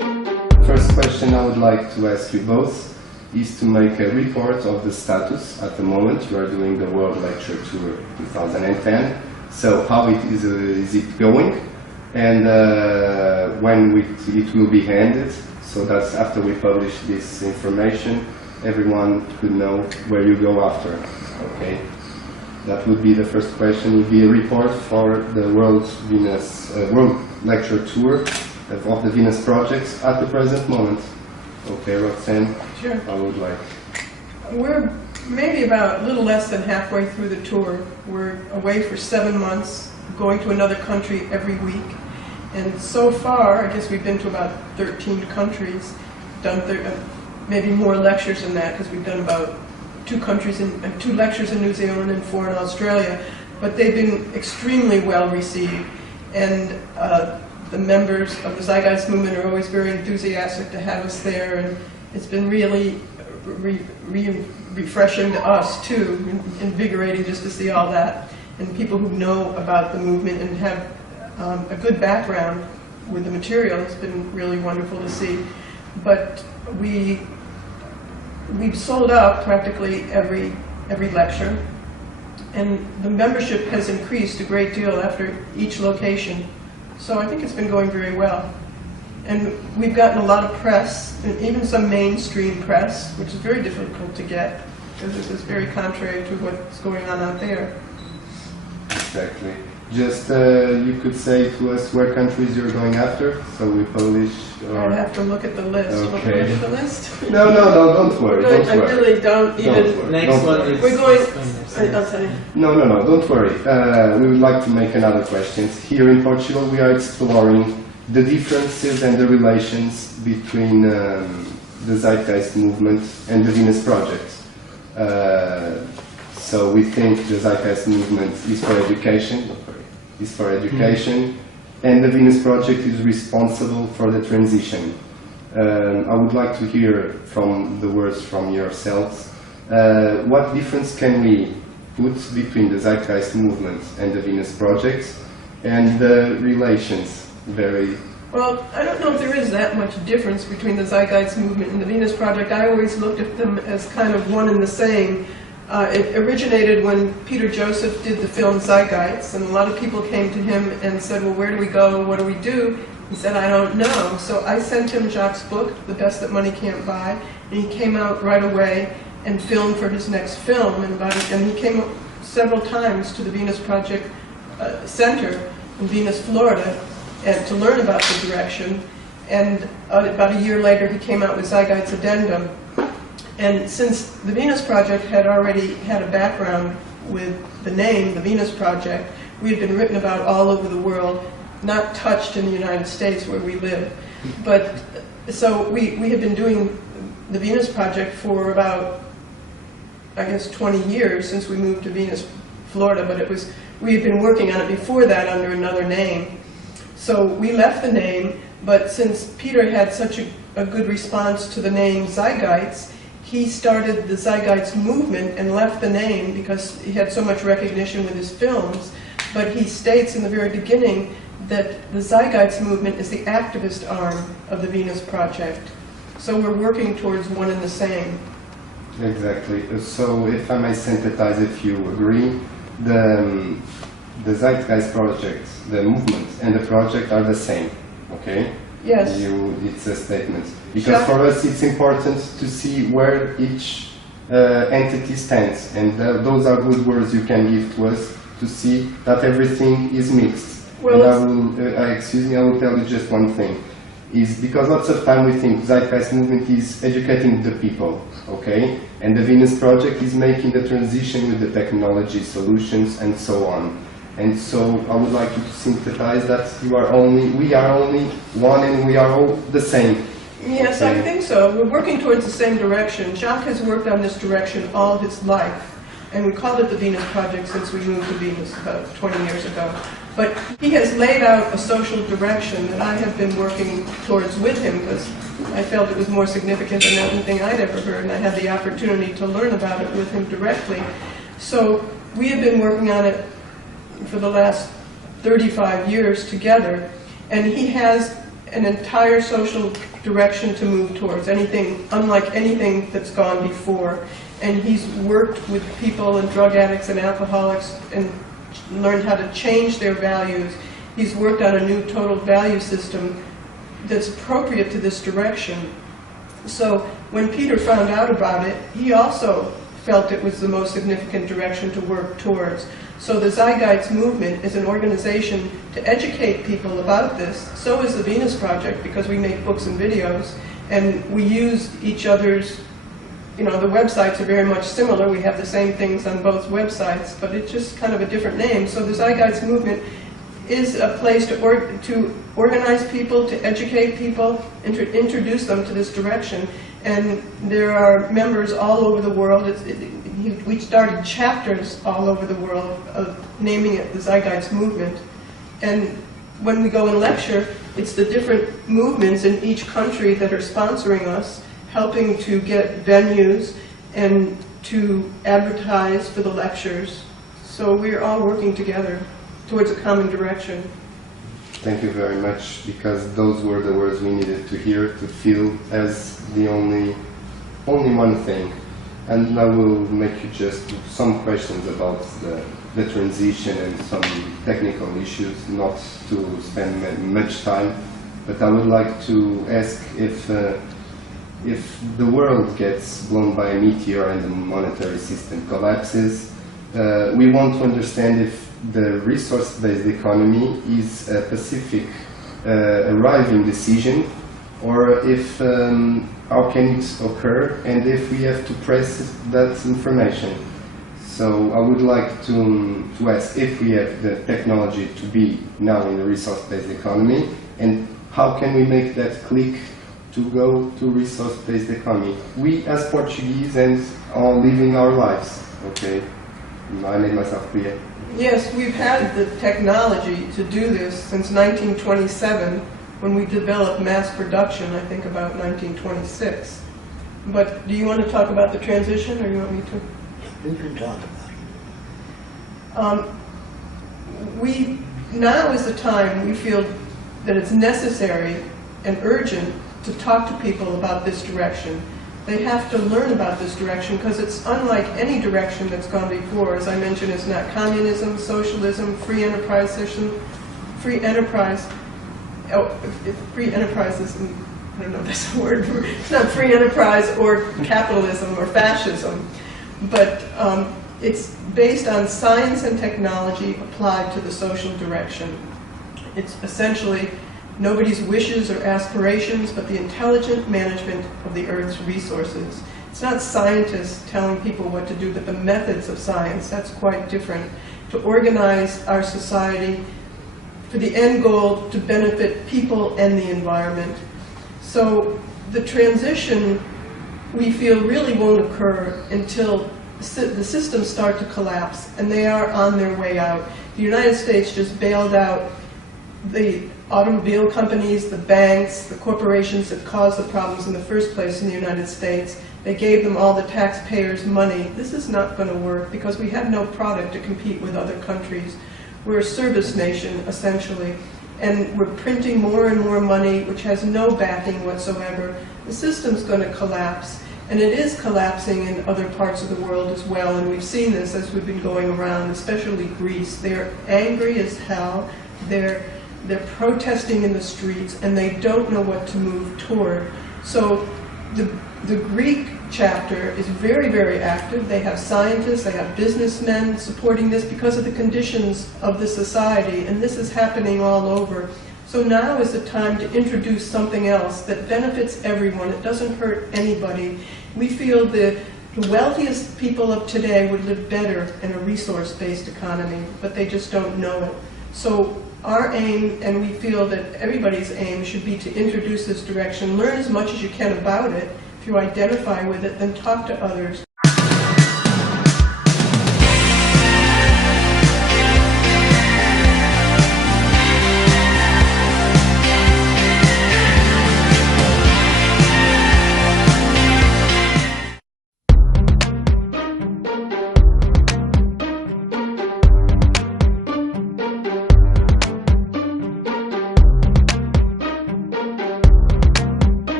question I would like to ask you both is to make a report of the status at the moment. You are doing the World Lecture Tour 2010. So how is it going? And when it will be ended, so that after we publish this information, everyone could know where you go after. Okay, that would be the first question. Would be a report for the World Lecture Tour of the Venus projects at the present moment. Okay, Roxanne. Sure. I would like. We're maybe about a little less than halfway through the tour. We're away for 7 months, going to another country every week. And so far, I guess we've been to about 13 countries, done maybe more lectures than that, because we've done about 2 lectures in New Zealand and 4 in Australia. But they've been extremely well received. And the members of the Zeitgeist movement are always very enthusiastic to have us there. And it's been really refreshing to us, too, invigorating just to see all that. And people who know about the movement and have a good background with the material. It's been really wonderful to see. But we've sold out practically every lecture, and the membership has increased a great deal after each location. So I think it's been going very well. And we've gotten a lot of press, and even some mainstream press, which is very difficult to get, because this is very contrary to what's going on out there. Exactly. Just you could say to us where countries you're going after, so we publish. I'd have to look at the list. Okay. Want to look at the list? No, don't worry. Don't I worry. really don't even. Worry. Next one is. We're going. I'll tell you. No, don't worry. We would like to make another question. Here in Portugal, we are exploring the differences and the relations between the Zeitgeist movement and the Venus Project. So we think the Zeitgeist movement is for education. And the Venus Project is responsible for the transition. I would like to hear from the words from yourselves. What difference can we put between the Zeitgeist movement and the Venus Project, and the relations? Well, I don't know if there is that much difference between the Zeitgeist movement and the Venus Project. I always looked at them as kind of one and the same. It originated when Peter Joseph did the film Zeitgeist, and a lot of people came to him and said, well, where do we go, what do we do? He said, I don't know. So I sent him Jacques' book, The Best That Money Can't Buy, and he came out right away and filmed for his next film. And he came several times to the Venus Project Center in Venus, Florida, and to learn about the direction. And about a year later, he came out with Zeitgeist Addendum. And since the Venus Project had already had a background with the name, the Venus Project, we had been written about all over the world, not touched in the United States where we live. But so we had been doing the Venus Project for about, I guess, 20 years since we moved to Venus, Florida, but we had been working on it before that under another name. So we left the name, but since Peter had such a good response to the name Zeitgeist, he started the Zeitgeist movement and left the name because he had so much recognition with his films. But he states in the very beginning that the Zeitgeist movement is the activist arm of the Venus Project. So we're working towards one and the same. Exactly. So if I may synthesize, if you agree, the Zeitgeist Project, the movement and the project are the same, okay? Yes. It's a statement. Because for us it's important to see where each entity stands, and those are good words you can give to us to see that everything is mixed. Well, and I will tell you just one thing. Is because lots of time we think Zeitgeist movement is educating the people, okay? And the Venus Project is making the transition with the technology solutions and so on. And so I would like you to synthesize that we are only one and we are all the same. Yes, I think so. We're working towards the same direction. Jacques has worked on this direction all his life, and we called it the Venus Project since we moved to Venus about 20 years ago. But he has laid out a social direction that I have been working towards with him because I felt it was more significant than anything I'd ever heard, and I had the opportunity to learn about it with him directly. So we have been working on it for the last 35 years together, and he has an entire social direction to move towards, anything unlike anything that's gone before. And he's worked with people and drug addicts and alcoholics and learned how to change their values. He's worked on a new total value system that's appropriate to this direction. So when Peter found out about it, he also felt it was the most significant direction to work towards. So the Zeitgeist movement is an organization to educate people about this. So is the Venus Project, because we make books and videos, and we use each other's, the websites are very much similar. We have the same things on both websites, but it's just kind of a different name. So the Zeitgeist movement is a place to organize people, to educate people, introduce them to this direction. And there are members all over the world. We started chapters all over the world of naming it the Zeitgeist movement. And when we go and lecture, it's the different movements in each country that are sponsoring us, helping to get venues and to advertise for the lectures. So we're all working together towards a common direction. Thank you very much, because those were the words we needed to hear, to feel as the only one thing. And I will make you just some questions about the transition and some technical issues, not to spend much time, but I would like to ask if the world gets blown by a meteor and the monetary system collapses, we want to understand if the resource-based economy is a specific arriving decision, or if how can it occur, and if we have to press that information. So I would like to ask if we have the technology to be now in the resource-based economy, and how can we make that click to go to resource-based economy? We as Portuguese and are living our lives, okay? I made myself clear. Yes, we've had the technology to do this since 1927, when we developed mass production, I think about 1926. But do you want to talk about the transition, or you want me to? You can talk about it. Now is the time we feel that it's necessary and urgent to talk to people about this direction. They have to learn about this direction, because it's unlike any direction that's gone before. As I mentioned, it's not communism, socialism, free enterprise system, free enterprise. Oh, free enterprise is, I don't know if that's a word. It's not free enterprise or capitalism or fascism, but it's based on science and technology applied to the social direction. It's essentially nobody's wishes or aspirations, but the intelligent management of the Earth's resources. It's not scientists telling people what to do, but the methods of science. That's quite different. To organize our society for the end goal to benefit people and the environment. So the transition, we feel, really won't occur until the systems start to collapse, and they are on their way out. The United States just bailed out the automobile companies, the banks, the corporations that caused the problems in the first place in the United States. They gave them all the taxpayers' money. This is not going to work, because we have no product to compete with other countries. We're a service nation, essentially, and we're printing more and more money, which has no backing whatsoever. The system's going to collapse, and it is collapsing in other parts of the world as well, and we've seen this as we've been going around, especially Greece. They're angry as hell. They're protesting in the streets, and they don't know what to move toward. So the Greek chapter is very, very active. They have scientists, they have businessmen supporting this because of the conditions of the society, and this is happening all over. So now is the time to introduce something else that benefits everyone. It doesn't hurt anybody. We feel the wealthiest people of today would live better in a resource-based economy, but they just don't know it. So our aim, and we feel that everybody's aim, should be to introduce this direction. Learn as much as you can about it. If you identify with it, then talk to others.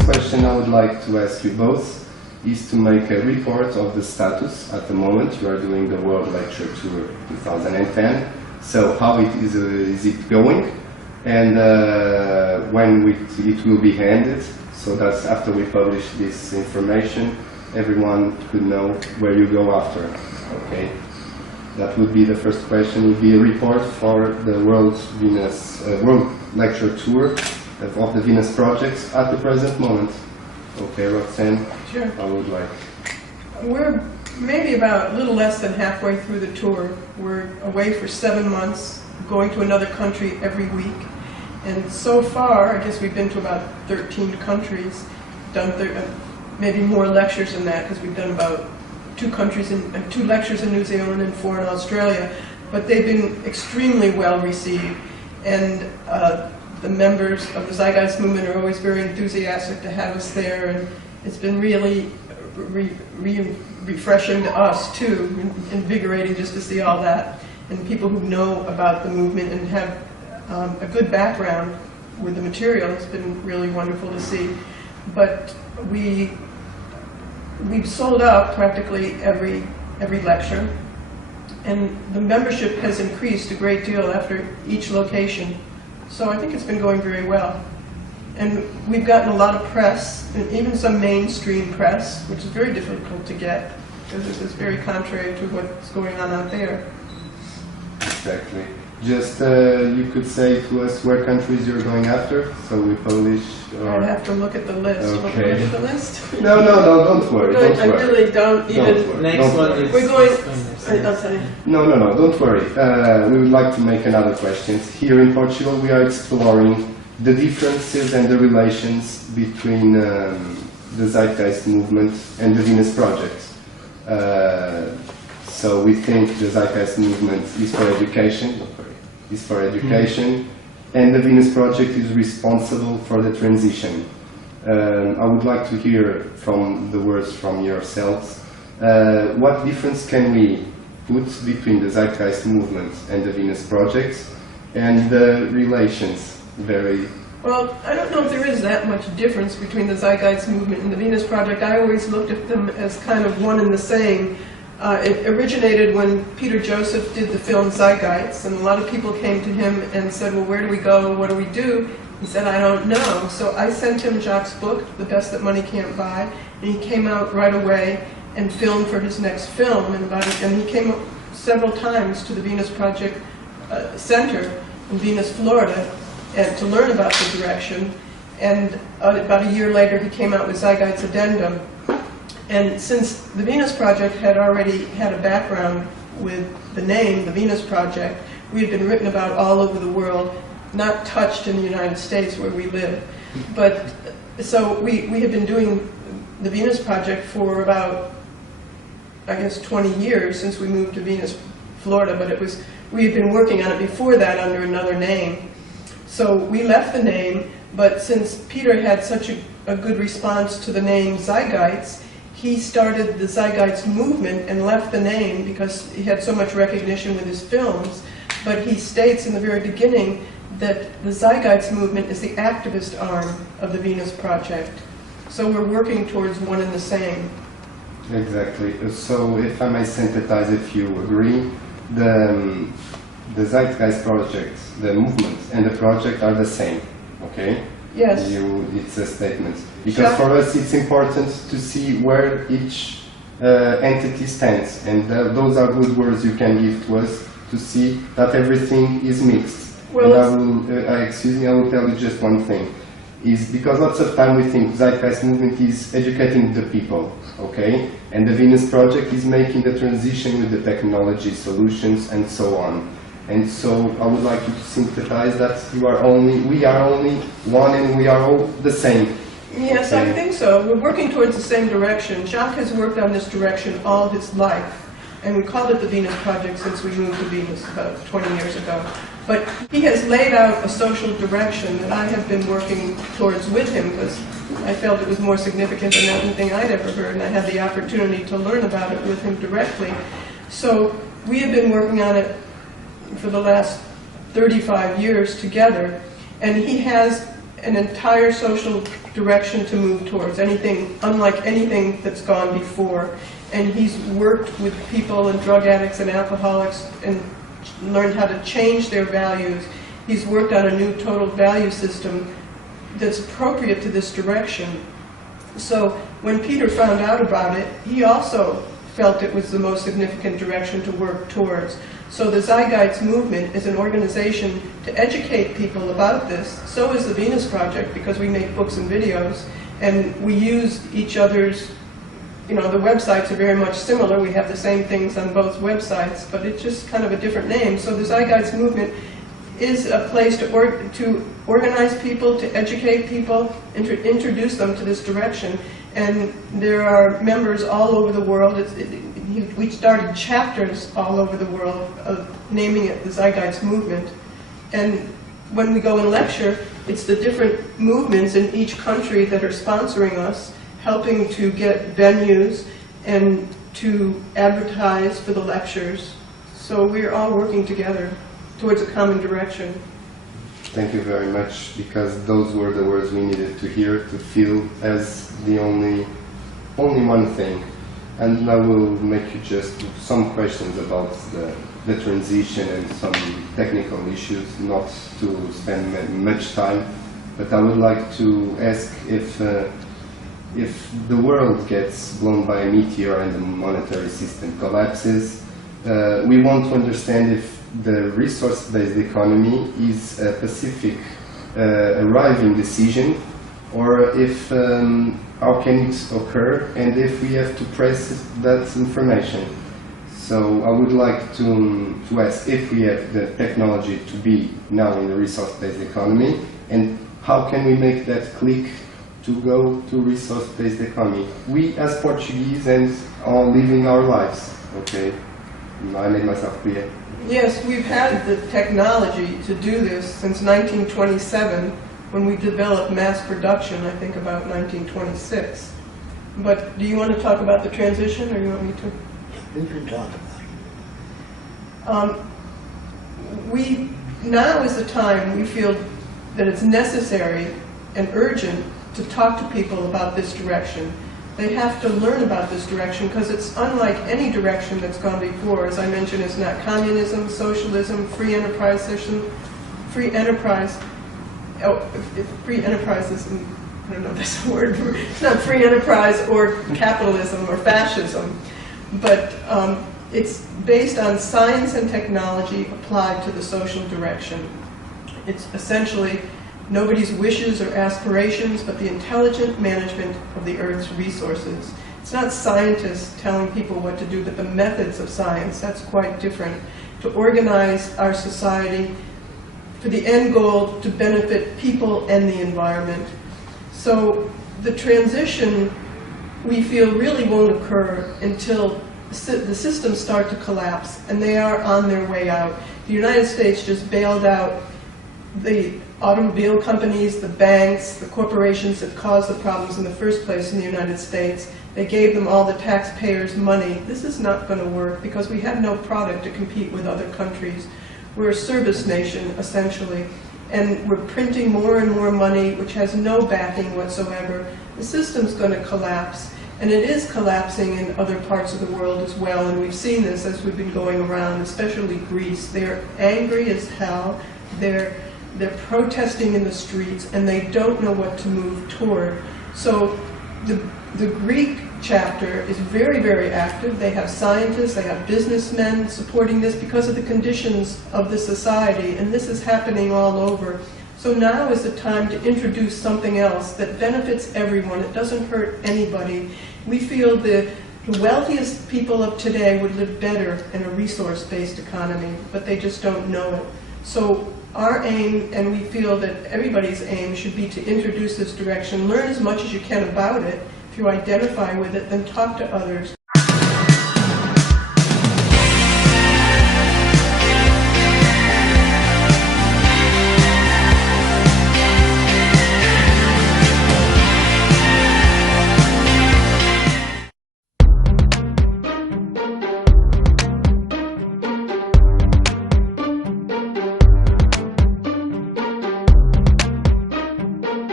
first question I would like to ask you both is to make a report of the status at the moment. You are doing the World Lecture Tour 2010. So how is it going? And when it will be ended, so that after we publish this information, everyone could know where you go after. Okay, that would be the first question. Would be a report for the World Lecture Tour of the Venus projects at the present moment. Okay, Roxanne. Sure. I would like. We're maybe about a little less than halfway through the tour. We're away for 7 months, going to another country every week. And so far, I guess we've been to about 13 countries, done maybe more lectures than that, because we've done about 2 lectures in New Zealand and 4 in Australia. But they've been extremely well received. And the members of the Zeitgeist movement are always very enthusiastic to have us there. And it's been really refreshing to us, too, invigorating just to see all that. And people who know about the movement and have a good background with the material. It's been really wonderful to see. But we've sold out practically every lecture, and the membership has increased a great deal after each location. So I think it's been going very well. And we've gotten a lot of press, and even some mainstream press, which is very difficult to get, because this is very contrary to what's going on out there. Exactly. Just you could say to us where countries you're going after, so we publish. I'd have to look at the list. Okay. Want to look at the list? No, don't worry. Don't I worry. really don't even. Worry. Next one is. We're going. I'll tell you. No, don't worry. We would like to make another question. Here in Portugal, we are exploring the differences and the relations between the Zeitgeist movement and the Venus project. So we think the Zeitgeist movement is for education. And the Venus project is responsible for the transition. I would like to hear from the words from yourselves. What difference can we put between the Zeitgeist movement and the Venus project, and the relations? Well, I don't know if there is that much difference between the Zeitgeist movement and the Venus project. I always looked at them as kind of one and the same. It originated when Peter Joseph did the film Zeitgeist, and a lot of people came to him and said, well, where do we go, what do we do? He said, I don't know. So I sent him Jacques' book, The Best That Money Can't Buy, and he came out right away and filmed for his next film. And he came several times to the Venus Project Center in Venus, Florida, and to learn about the direction. And about a year later, he came out with Zeitgeist Addendum. And since the Venus Project had already had a background with the name, the Venus Project, we had been written about all over the world, not touched in the United States where we live. But so we had been doing the Venus Project for about, I guess, 20 years since we moved to Venus, Florida, but we had been working on it before that under another name. So we left the name, but since Peter had such a good response to the name Zeitgeist, he started the Zeitgeist movement and left the name because he had so much recognition with his films. But he states in the very beginning that the Zeitgeist movement is the activist arm of the Venus Project. So we're working towards one and the same. Exactly. So if I may synthesize, if you agree, the Zeitgeist project, the movement and the project are the same, okay? Yes. It's a statement. Because for us it's important to see where each entity stands, and those are good words you can give to us to see that everything is mixed. Well, and I will tell you just one thing. Is because lots of time we think Zeitgeist movement is educating the people, okay? And the Venus project is making the transition with the technology solutions and so on. And so I would like you to synthesize that we are only one and we are all the same. Yes, I think so. We're working towards the same direction. Jacques has worked on this direction all his life, and we called it the Venus Project since we moved to Venus about 20 years ago. But he has laid out a social direction that I have been working towards with him because I felt it was more significant than anything I'd ever heard, and I had the opportunity to learn about it with him directly. So we have been working on it for the last 35 years together, and he has an entire social direction to move towards, anything unlike anything that's gone before. And he's worked with people and drug addicts and alcoholics and learned how to change their values. He's worked on a new total value system that's appropriate to this direction. So when Peter found out about it, he also felt it was the most significant direction to work towards. So the Zeitgeist movement is an organization to educate people about this. So is the Venus Project, because we make books and videos, and we use each other's, the websites are very much similar. We have the same things on both websites, but it's just kind of a different name. So the Zeitgeist movement is a place to organize people, to educate people, introduce them to this direction. And there are members all over the world. We started chapters all over the world of naming it the Zeitgeist movement. And when we go and lecture, it's the different movements in each country that are sponsoring us, helping to get venues and to advertise for the lectures. So we're all working together towards a common direction. Thank you very much, because those were the words we needed to hear, to feel as the only one thing. And I will make you just some questions about the transition and some technical issues, not to spend much time, but I would like to ask if the world gets blown by a meteor and the monetary system collapses, we want to understand if the resource-based economy is a specific arriving decision, or if how can it occur, and if we have to press that information. So I would like to ask if we have the technology to be now in the resource-based economy, and how can we make that click to go to resource-based economy? We as Portuguese and all living our lives, okay? I made myself clear. Yes, we've had the technology to do this since 1927, when we developed mass production, I think about 1926. But do you want to talk about the transition, or you want me to? You can talk about it. Now is the time we feel that it's necessary and urgent to talk to people about this direction. They have to learn about this direction, because it's unlike any direction that's gone before. As I mentioned, it's not communism, socialism, free enterprise system, free enterprise. Oh, if free enterprise is, I don't know if that's a word. It's not free enterprise or capitalism or fascism, but it's based on science and technology applied to the social direction. It's essentially nobody's wishes or aspirations, but the intelligent management of the Earth's resources. It's not scientists telling people what to do, but the methods of science. That's quite different. To organize our society for the end goal to benefit people and the environment. So the transition, we feel, really won't occur until the systems start to collapse, and they are on their way out. The United States just bailed out the automobile companies, the banks, the corporations that caused the problems in the first place in the United States. They gave them all the taxpayers' money. This is not going to work, because we have no product to compete with other countries. We're a service nation, essentially, and we're printing more and more money, which has no backing whatsoever. The system's going to collapse, and it is collapsing in other parts of the world as well, and we've seen this as we've been going around, especially Greece. They're angry as hell. They're protesting in the streets, and they don't know what to move toward. So the Greek chapter is very, very active. They have scientists, they have businessmen supporting this because of the conditions of the society, and this is happening all over. So now is the time to introduce something else that benefits everyone. It doesn't hurt anybody. We feel the wealthiest people of today would live better in a resource-based economy, but they just don't know it. So our aim, and we feel that everybody's aim, should be to introduce this direction. Learn as much as you can about it. If you identify with it, then talk to others.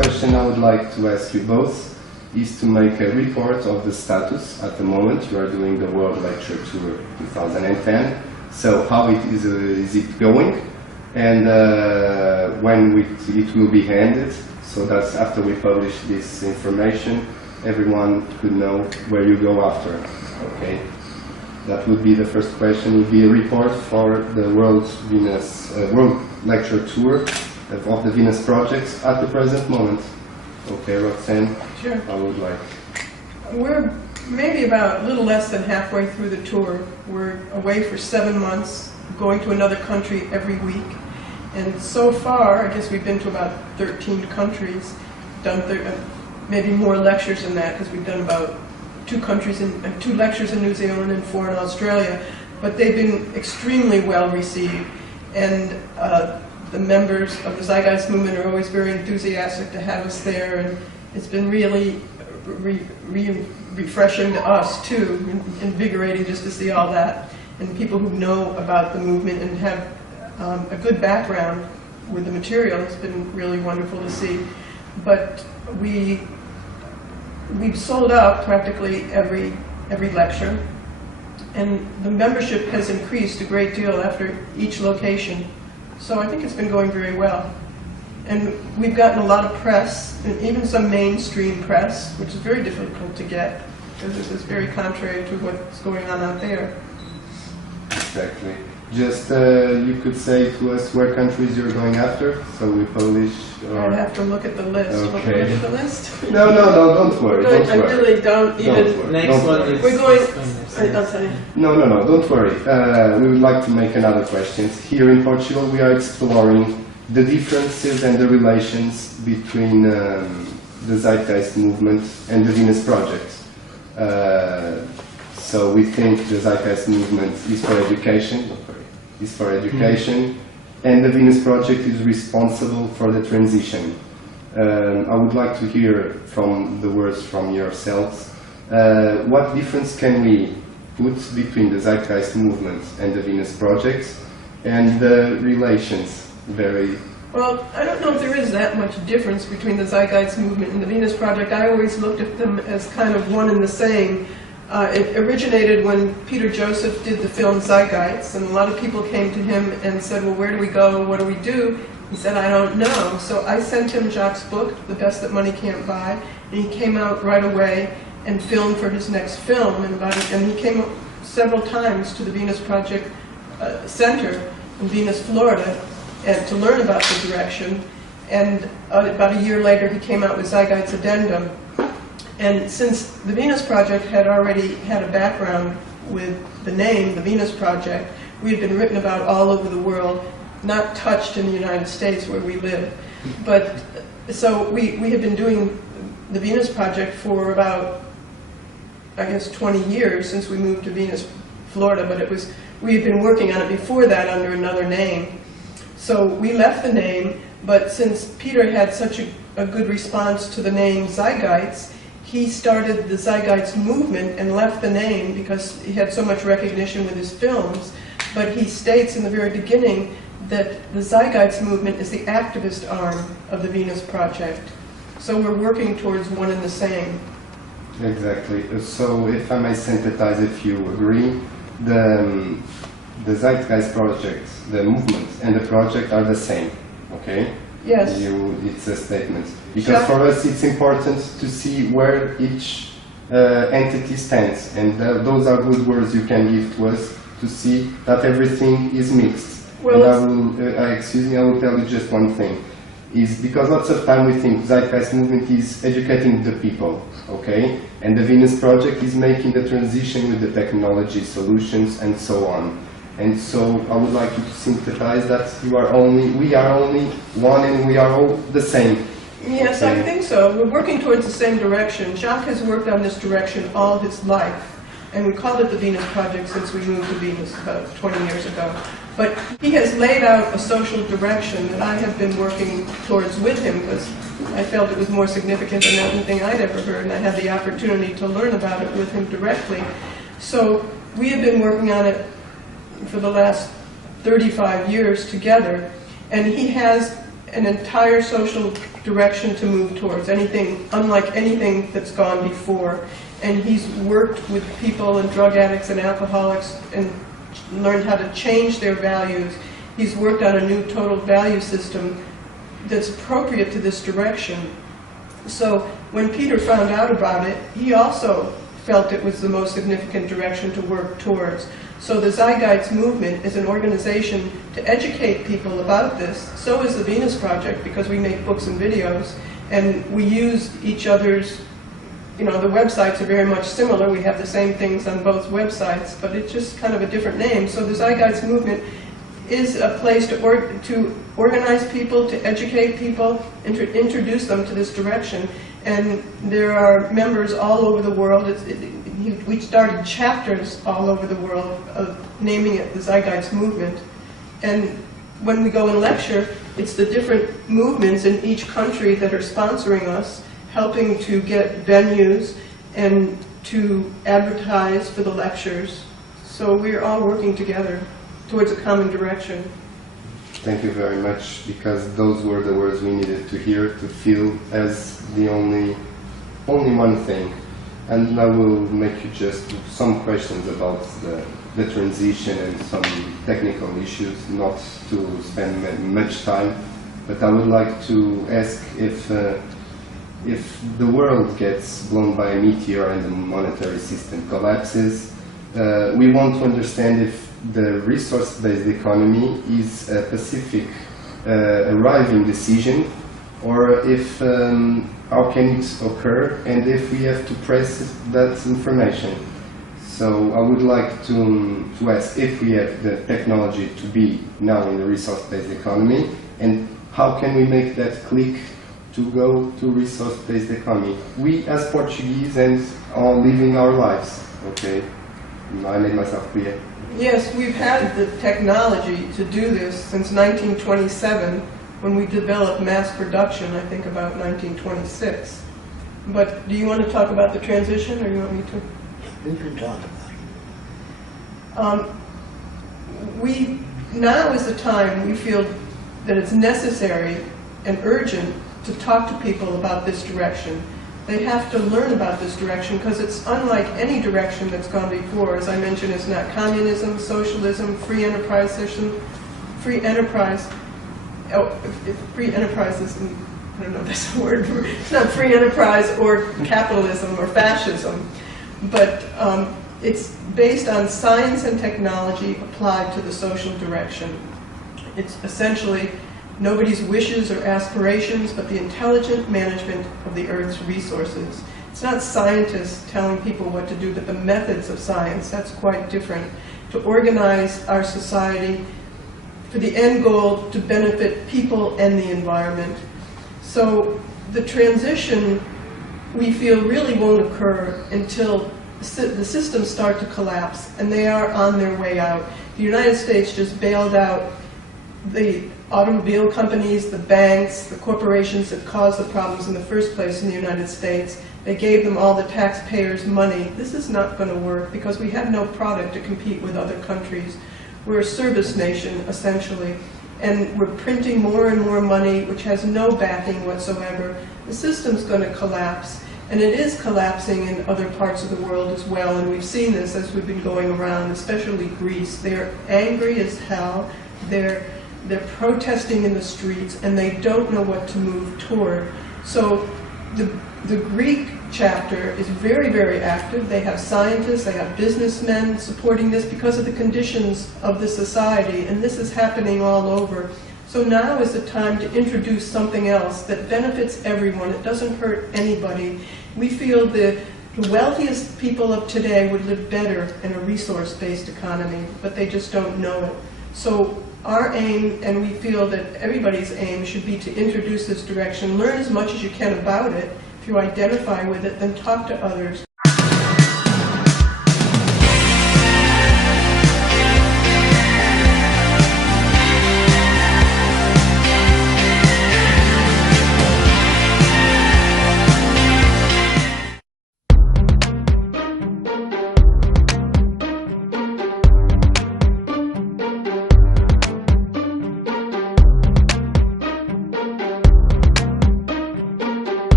question I would like to ask you both is to make a report of the status at the moment. You are doing the World Lecture Tour 2010. So how is it going? And when it will be ended, so that after we publish this information, everyone could know where you go after. Okay, that would be the first question. Would be a report for the World Lecture Tour of the Venus projects at the present moment. Okay, Roxanne. Sure. I would like. We're maybe about a little less than halfway through the tour. We're away for 7 months, going to another country every week. And so far, I guess we've been to about 13 countries, done maybe more lectures than that, because we've done about 2 lectures in New Zealand and 4 in Australia. But they've been extremely well received. And the members of the Zeitgeist movement are always very enthusiastic to have us there. And it's been really refreshing to us, too, invigorating just to see all that. And people who know about the movement and have a good background with the material. It's been really wonderful to see. But we've sold out practically every lecture, and the membership has increased a great deal after each location. So I think it's been going very well. And we've gotten a lot of press, and even some mainstream press, which is very difficult to get, because this is very contrary to what's going on out there. Exactly. Just you could say to us where countries you're going after, so we publish. I'd have to look at the list. Okay. Want to look at the list? No, don't worry. Don't I worry. really don't even. Don't worry. Next one is... We're going. I'll tell you. No, don't worry. We would like to make another question. Here in Portugal, we are exploring the differences and the relations between the Zeitgeist movement and the Venus Project. So we think the Zeitgeist movement is for education, and the Venus Project is responsible for the transition. I would like to hear from the words from yourselves. What difference can we put between the Zeitgeist movement and the Venus Project, and the relations? Well, I don't know if there is that much difference between the Zeitgeist movement and the Venus Project. I always looked at them as kind of one and the same. It originated when Peter Joseph did the film Zeitgeist, and a lot of people came to him and said, well, where do we go, what do we do? He said, I don't know. So I sent him Jacques' book, The Best That Money Can't Buy, and he came out right away and filmed for his next film. And he came several times to the Venus Project Center in Venus, Florida, and to learn about the direction. And about a year later, he came out with Zeitgeist Addendum. And since the Venus Project had already had a background with the name, the Venus Project, we had been written about all over the world, not touched in the United States where we live. But so we had been doing the Venus Project for about, I guess, 20 years since we moved to Venus, Florida, but we had been working on it before that under another name. So we left the name, but since Peter had such a good response to the name Zeitgeist, he started the Zeitgeist movement and left the name because he had so much recognition with his films. But he states in the very beginning that the Zeitgeist movement is the activist arm of the Venus Project. So we're working towards one and the same. Exactly. So if I may synthesize, if you agree, the Zeitgeist Project, the movement and the project are the same, okay? Yes. It's a statement. Because for us it's important to see where each entity stands, and those are good words you can give to us to see that everything is mixed. Well, and I will tell you just one thing. Is because lots of time we think Zeitgeist movement is educating the people, okay? And the Venus Project is making the transition with the technology solutions and so on. And so I would like you to synthesize that we are only one and we are all the same. Yes, okay. I think so. We're working towards the same direction. Jacques has worked on this direction all his life, and we called it the Venus Project since we moved to Venus about 20 years ago. But he has laid out a social direction that I have been working towards with him because I felt it was more significant than anything I'd ever heard, and I had the opportunity to learn about it with him directly. So we have been working on it for the last 35 years together, and he has an entire social direction to move towards, anything unlike anything that's gone before. And he's worked with people and drug addicts and alcoholics and learned how to change their values. He's worked on a new total value system that's appropriate to this direction. So when Peter found out about it, he also felt it was the most significant direction to work towards. So the Zeitgeist movement is an organization to educate people about this. So is the Venus Project, because we make books and videos, and we use each other's, the websites are very much similar. We have the same things on both websites, but it's just kind of a different name. So the Zeitgeist movement is a place to organize people, to educate people, introduce them to this direction. And there are members all over the world. We started chapters all over the world of naming it the Zeitgeist movement. And when we go and lecture, it's the different movements in each country that are sponsoring us, helping to get venues and to advertise for the lectures. So we're all working together towards a common direction. Thank you very much, because those were the words we needed to hear, to feel as the only one thing. And I will make you just some questions about the transition and some technical issues, not to spend much time. But I would like to ask if the world gets blown by a meteor and the monetary system collapses, we want to understand if the resource-based economy is a specific arriving decision, or if how can it occur, and if we have to press that information. So I would like to ask if we have the technology to be now in the resource-based economy, and how can we make that click to go to resource-based economy? We as Portuguese and all living our lives, okay? I made myself clear. Yes, we've had the technology to do this since 1927, when we developed mass production, I think about 1926. But do you want to talk about the transition, or you want me to? You can talk about it. Now is the time we feel that it's necessary and urgent to talk to people about this direction. They have to learn about this direction, because it's unlike any direction that's gone before. As I mentioned, it's not communism, socialism, free enterprise system, free enterprise. Oh, if free enterprise isn't, I don't know if that's a word. It's not free enterprise or capitalism or fascism, but it's based on science and technology applied to the social direction. It's essentially nobody's wishes or aspirations, but the intelligent management of the Earth's resources. It's not scientists telling people what to do, but the methods of science. That's quite different. To organize our society for the end goal to benefit people and the environment. So the transition, we feel, really won't occur until the systems start to collapse, and they are on their way out. The United States just bailed out the automobile companies, the banks, the corporations that caused the problems in the first place in the United States. They gave them all the taxpayers' money. This is not going to work, because we have no product to compete with other countries. We're a service nation, essentially, and we're printing more and more money, which has no backing whatsoever. The system's going to collapse, and it is collapsing in other parts of the world as well, and we've seen this as we've been going around, especially Greece. They're angry as hell. They're protesting in the streets, and they don't know what to move toward. So the Greek chapter is very, very active. They have scientists, they have businessmen supporting this because of the conditions of the society, and this is happening all over. So now is the time to introduce something else that benefits everyone. It doesn't hurt anybody. We feel the wealthiest people of today would live better in a resource-based economy, but they just don't know it. So our aim, and we feel that everybody's aim, should be to introduce this direction. Learn as much as you can about it. If you identify with it, then talk to others.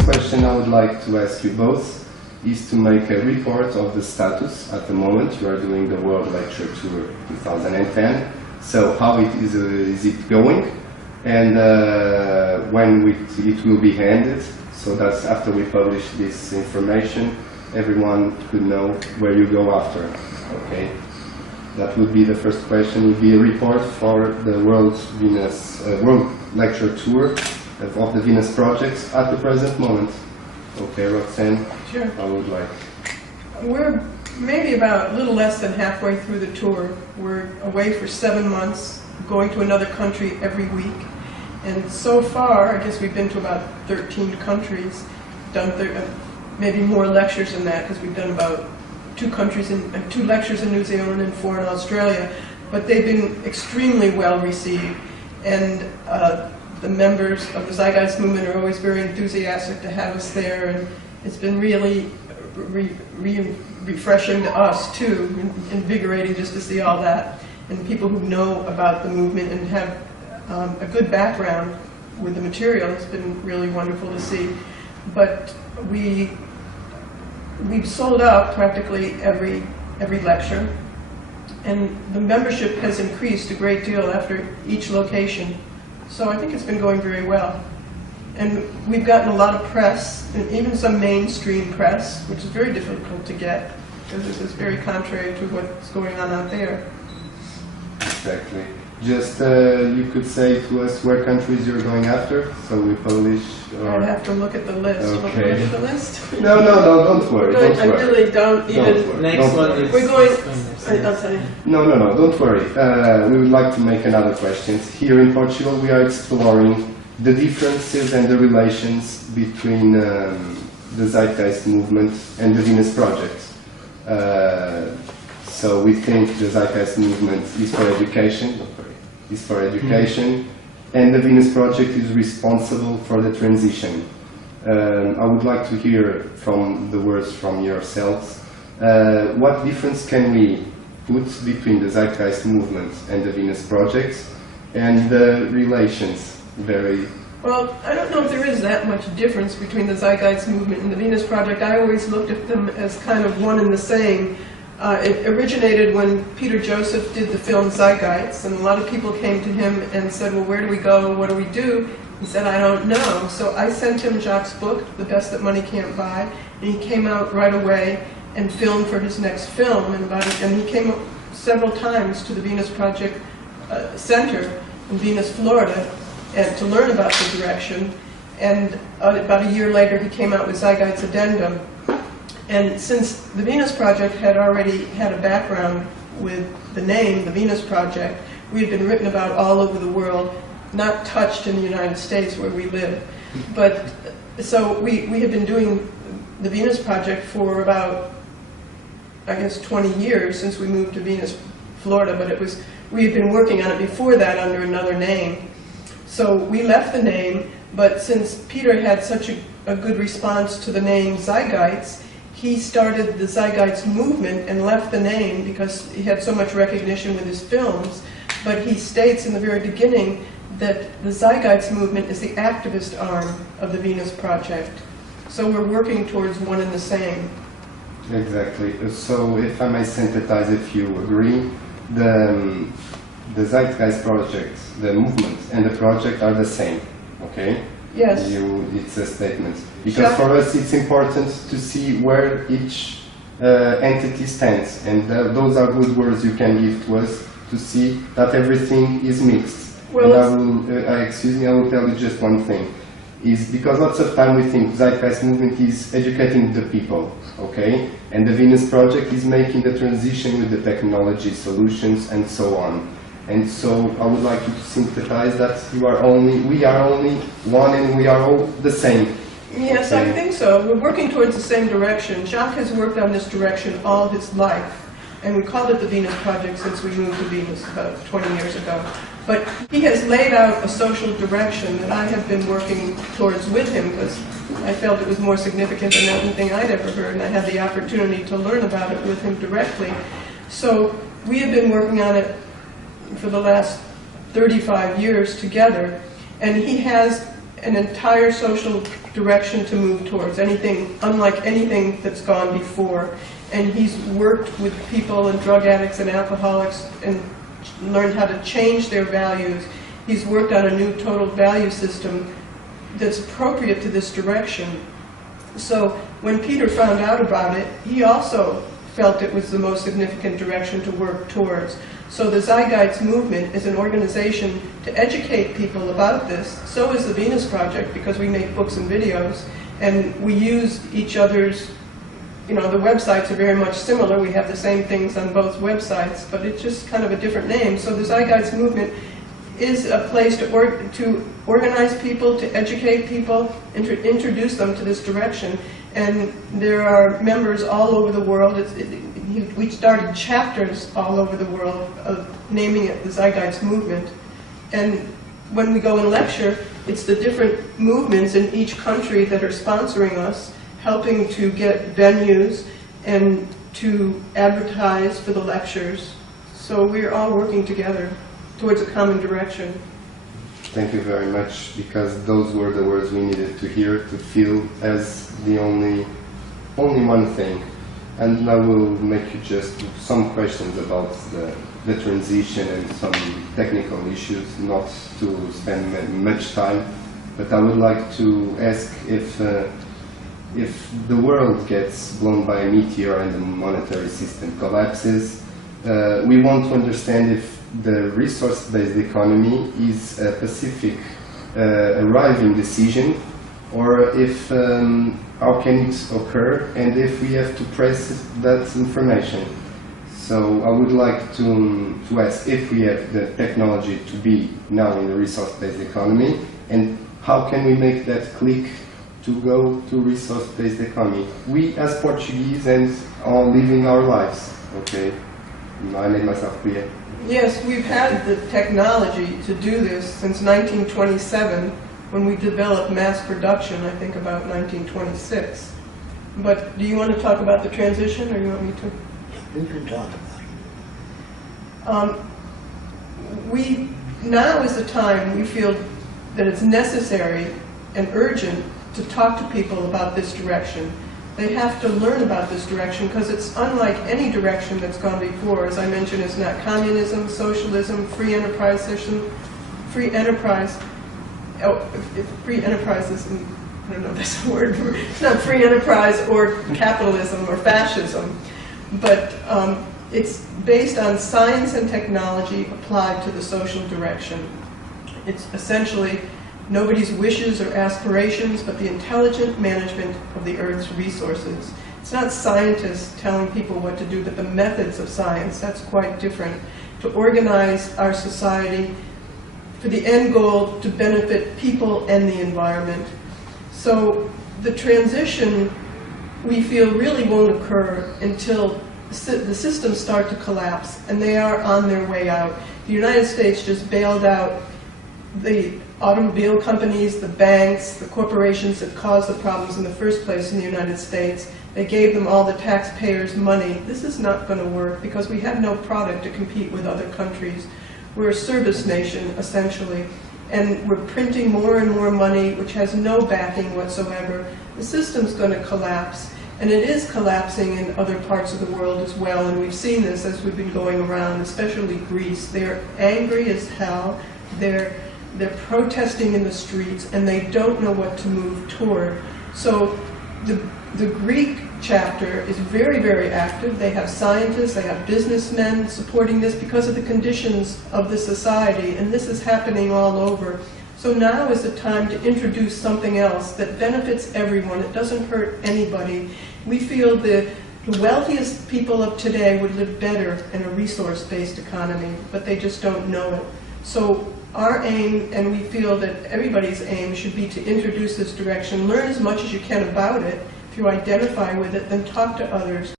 first question I would like to ask you both is to make a report of the status at the moment. You are doing the World Lecture Tour 2010. So how is it going? And when it will be ended, so that after we publish this information, everyone could know where you go after. Okay, that would be the first question. Would be a report for the World Lecture Tour of the Venus projects at the present moment. Okay, Roxanne. Sure. I would like. We're maybe about a little less than halfway through the tour. We're away for 7 months, going to another country every week. And so far, I guess we've been to about 13 countries, done maybe more lectures than that, because we've done about 2 lectures in New Zealand and 4 in Australia. But they've been extremely well received. And the members of the Zeitgeist movement are always very enthusiastic to have us there. And it's been really refreshing to us, too, invigorating just to see all that. And people who know about the movement and have a good background with the material. It's been really wonderful to see. But we've sold out practically every lecture, and the membership has increased a great deal after each location. So I think it's been going very well. And we've gotten a lot of press, and even some mainstream press, which is very difficult to get, because this is very contrary to what's going on out there. Exactly. Just you could say to us where countries you're going after, so we publish. I'd have to look at the list. Okay. Want to look at the list? No, don't worry. Don't I worry. really don't even. Worry. Next one is. We're going. I'll tell you. No, don't worry. We would like to make another question. Here in Portugal, we are exploring the differences and the relations between the Zeitgeist movement and the Venus project. So we think the Zeitgeist movement is for education. And the Venus project is responsible for the transition. I would like to hear from the words from yourselves. What difference can we put between the Zeitgeist movement and the Venus project, and the relations? Well, I don't know if there is that much difference between the Zeitgeist movement and the Venus project. I always looked at them as kind of one and the same. It originated when Peter Joseph did the film Zeitgeist, and a lot of people came to him and said, well, where do we go, what do we do? He said, I don't know. So I sent him Jacques' book, The Best That Money Can't Buy, and he came out right away and filmed for his next film. And he came several times to the Venus Project Center in Venus, Florida, and to learn about the direction. And about a year later, he came out with Zeitgeist Addendum. And since the Venus Project had already had a background with the name, the Venus Project, we had been written about all over the world, not touched in the United States where we live. But so we had been doing the Venus Project for about, I guess, 20 years since we moved to Venus, Florida, but we had been working on it before that under another name. So we left the name, but since Peter had such a good response to the name Zeitgeist, he started the Zeitgeist movement and left the name because he had so much recognition with his films. But he states in the very beginning that the Zeitgeist movement is the activist arm of the Venus Project. So we're working towards one and the same. Exactly. So if I may synthesize, if you agree, the Zeitgeist project, the movement and the project are the same, okay? Yes. It's a statement. Because for us it's important to see where each entity stands, and those are good words you can give to us to see that everything is mixed. Well, and I will tell you just one thing. Is because lots of time we think Zeitgeist movement is educating the people, okay? And the Venus project is making the transition with the technology solutions and so on. And so I would like you to synthesize that we are only one and we are all the same. Yes, I think so. We're working towards the same direction. Jacques has worked on this direction all his life, and we called it the Venus Project since we moved to Venus about 20 years ago. But he has laid out a social direction that I have been working towards with him because I felt it was more significant than anything I'd ever heard, and I had the opportunity to learn about it with him directly. So we have been working on it for the last 35 years together, and he has an entire social direction to move towards, anything unlike anything that's gone before. And he's worked with people and drug addicts and alcoholics and learned how to change their values. He's worked on a new total value system that's appropriate to this direction. So when Peter found out about it, he also felt it was the most significant direction to work towards. So the Zeitgeist movement is an organization to educate people about this. So is the Venus Project, because we make books and videos, and we use each other's, the websites are very much similar. We have the same things on both websites, but it's just kind of a different name. So the Zeitgeist movement is a place to organize people, to educate people, introduce them to this direction. And there are members all over the world. We started chapters all over the world of naming it the Zeitgeist movement. And when we go and lecture, it's the different movements in each country that are sponsoring us, helping to get venues and to advertise for the lectures. So we're all working together towards a common direction. Thank you very much, because those were the words we needed to hear, to feel as the only one thing. And I will make you just some questions about the transition and some technical issues, not to spend much time. But I would like to ask if the world gets blown by a meteor and the monetary system collapses, we want to understand if the resource-based economy is a specific arriving decision, or if how can it occur, and if we have to press that information. So I would like to ask if we have the technology to be now in the resource-based economy, and how can we make that click to go to resource-based economy? We as Portuguese and all living our lives, okay? I made myself clear. Yes, we've had the technology to do this since 1927, when we developed mass production, I think about 1926. But do you want to talk about the transition, or you want me to? You can talk about it. Now is the time we feel that it's necessary and urgent to talk to people about this direction. They have to learn about this direction, because it's unlike any direction that's gone before. As I mentioned, it's not communism, socialism, free enterprise system, free enterprise. Oh, if free enterprise isn't, I don't know if that's a word. It's not free enterprise or capitalism or fascism, but it's based on science and technology applied to the social direction. It's essentially nobody's wishes or aspirations, but the intelligent management of the Earth's resources. It's not scientists telling people what to do, but the methods of science. That's quite different. To organize our society for the end goal to benefit people and the environment. So the transition, we feel, really won't occur until the systems start to collapse, and they are on their way out. The United States just bailed out the automobile companies, the banks, the corporations that caused the problems in the first place in the United States. They gave them all the taxpayers' money. This is not going to work, because we have no product to compete with other countries. We're a service nation, essentially, and we're printing more and more money, which has no backing whatsoever. The system's going to collapse, and it is collapsing in other parts of the world as well, and we've seen this as we've been going around, especially Greece. They're angry as hell. They're protesting in the streets, and they don't know what to move toward. So the Greek chapter is very, very active. They have scientists, they have businessmen supporting this because of the conditions of the society, and this is happening all over. So now is the time to introduce something else that benefits everyone. It doesn't hurt anybody. We feel the wealthiest people of today would live better in a resource-based economy, but they just don't know it. So our aim, and we feel that everybody's aim, should be to introduce this direction. Learn as much as you can about it. If you identify with it, then talk to others.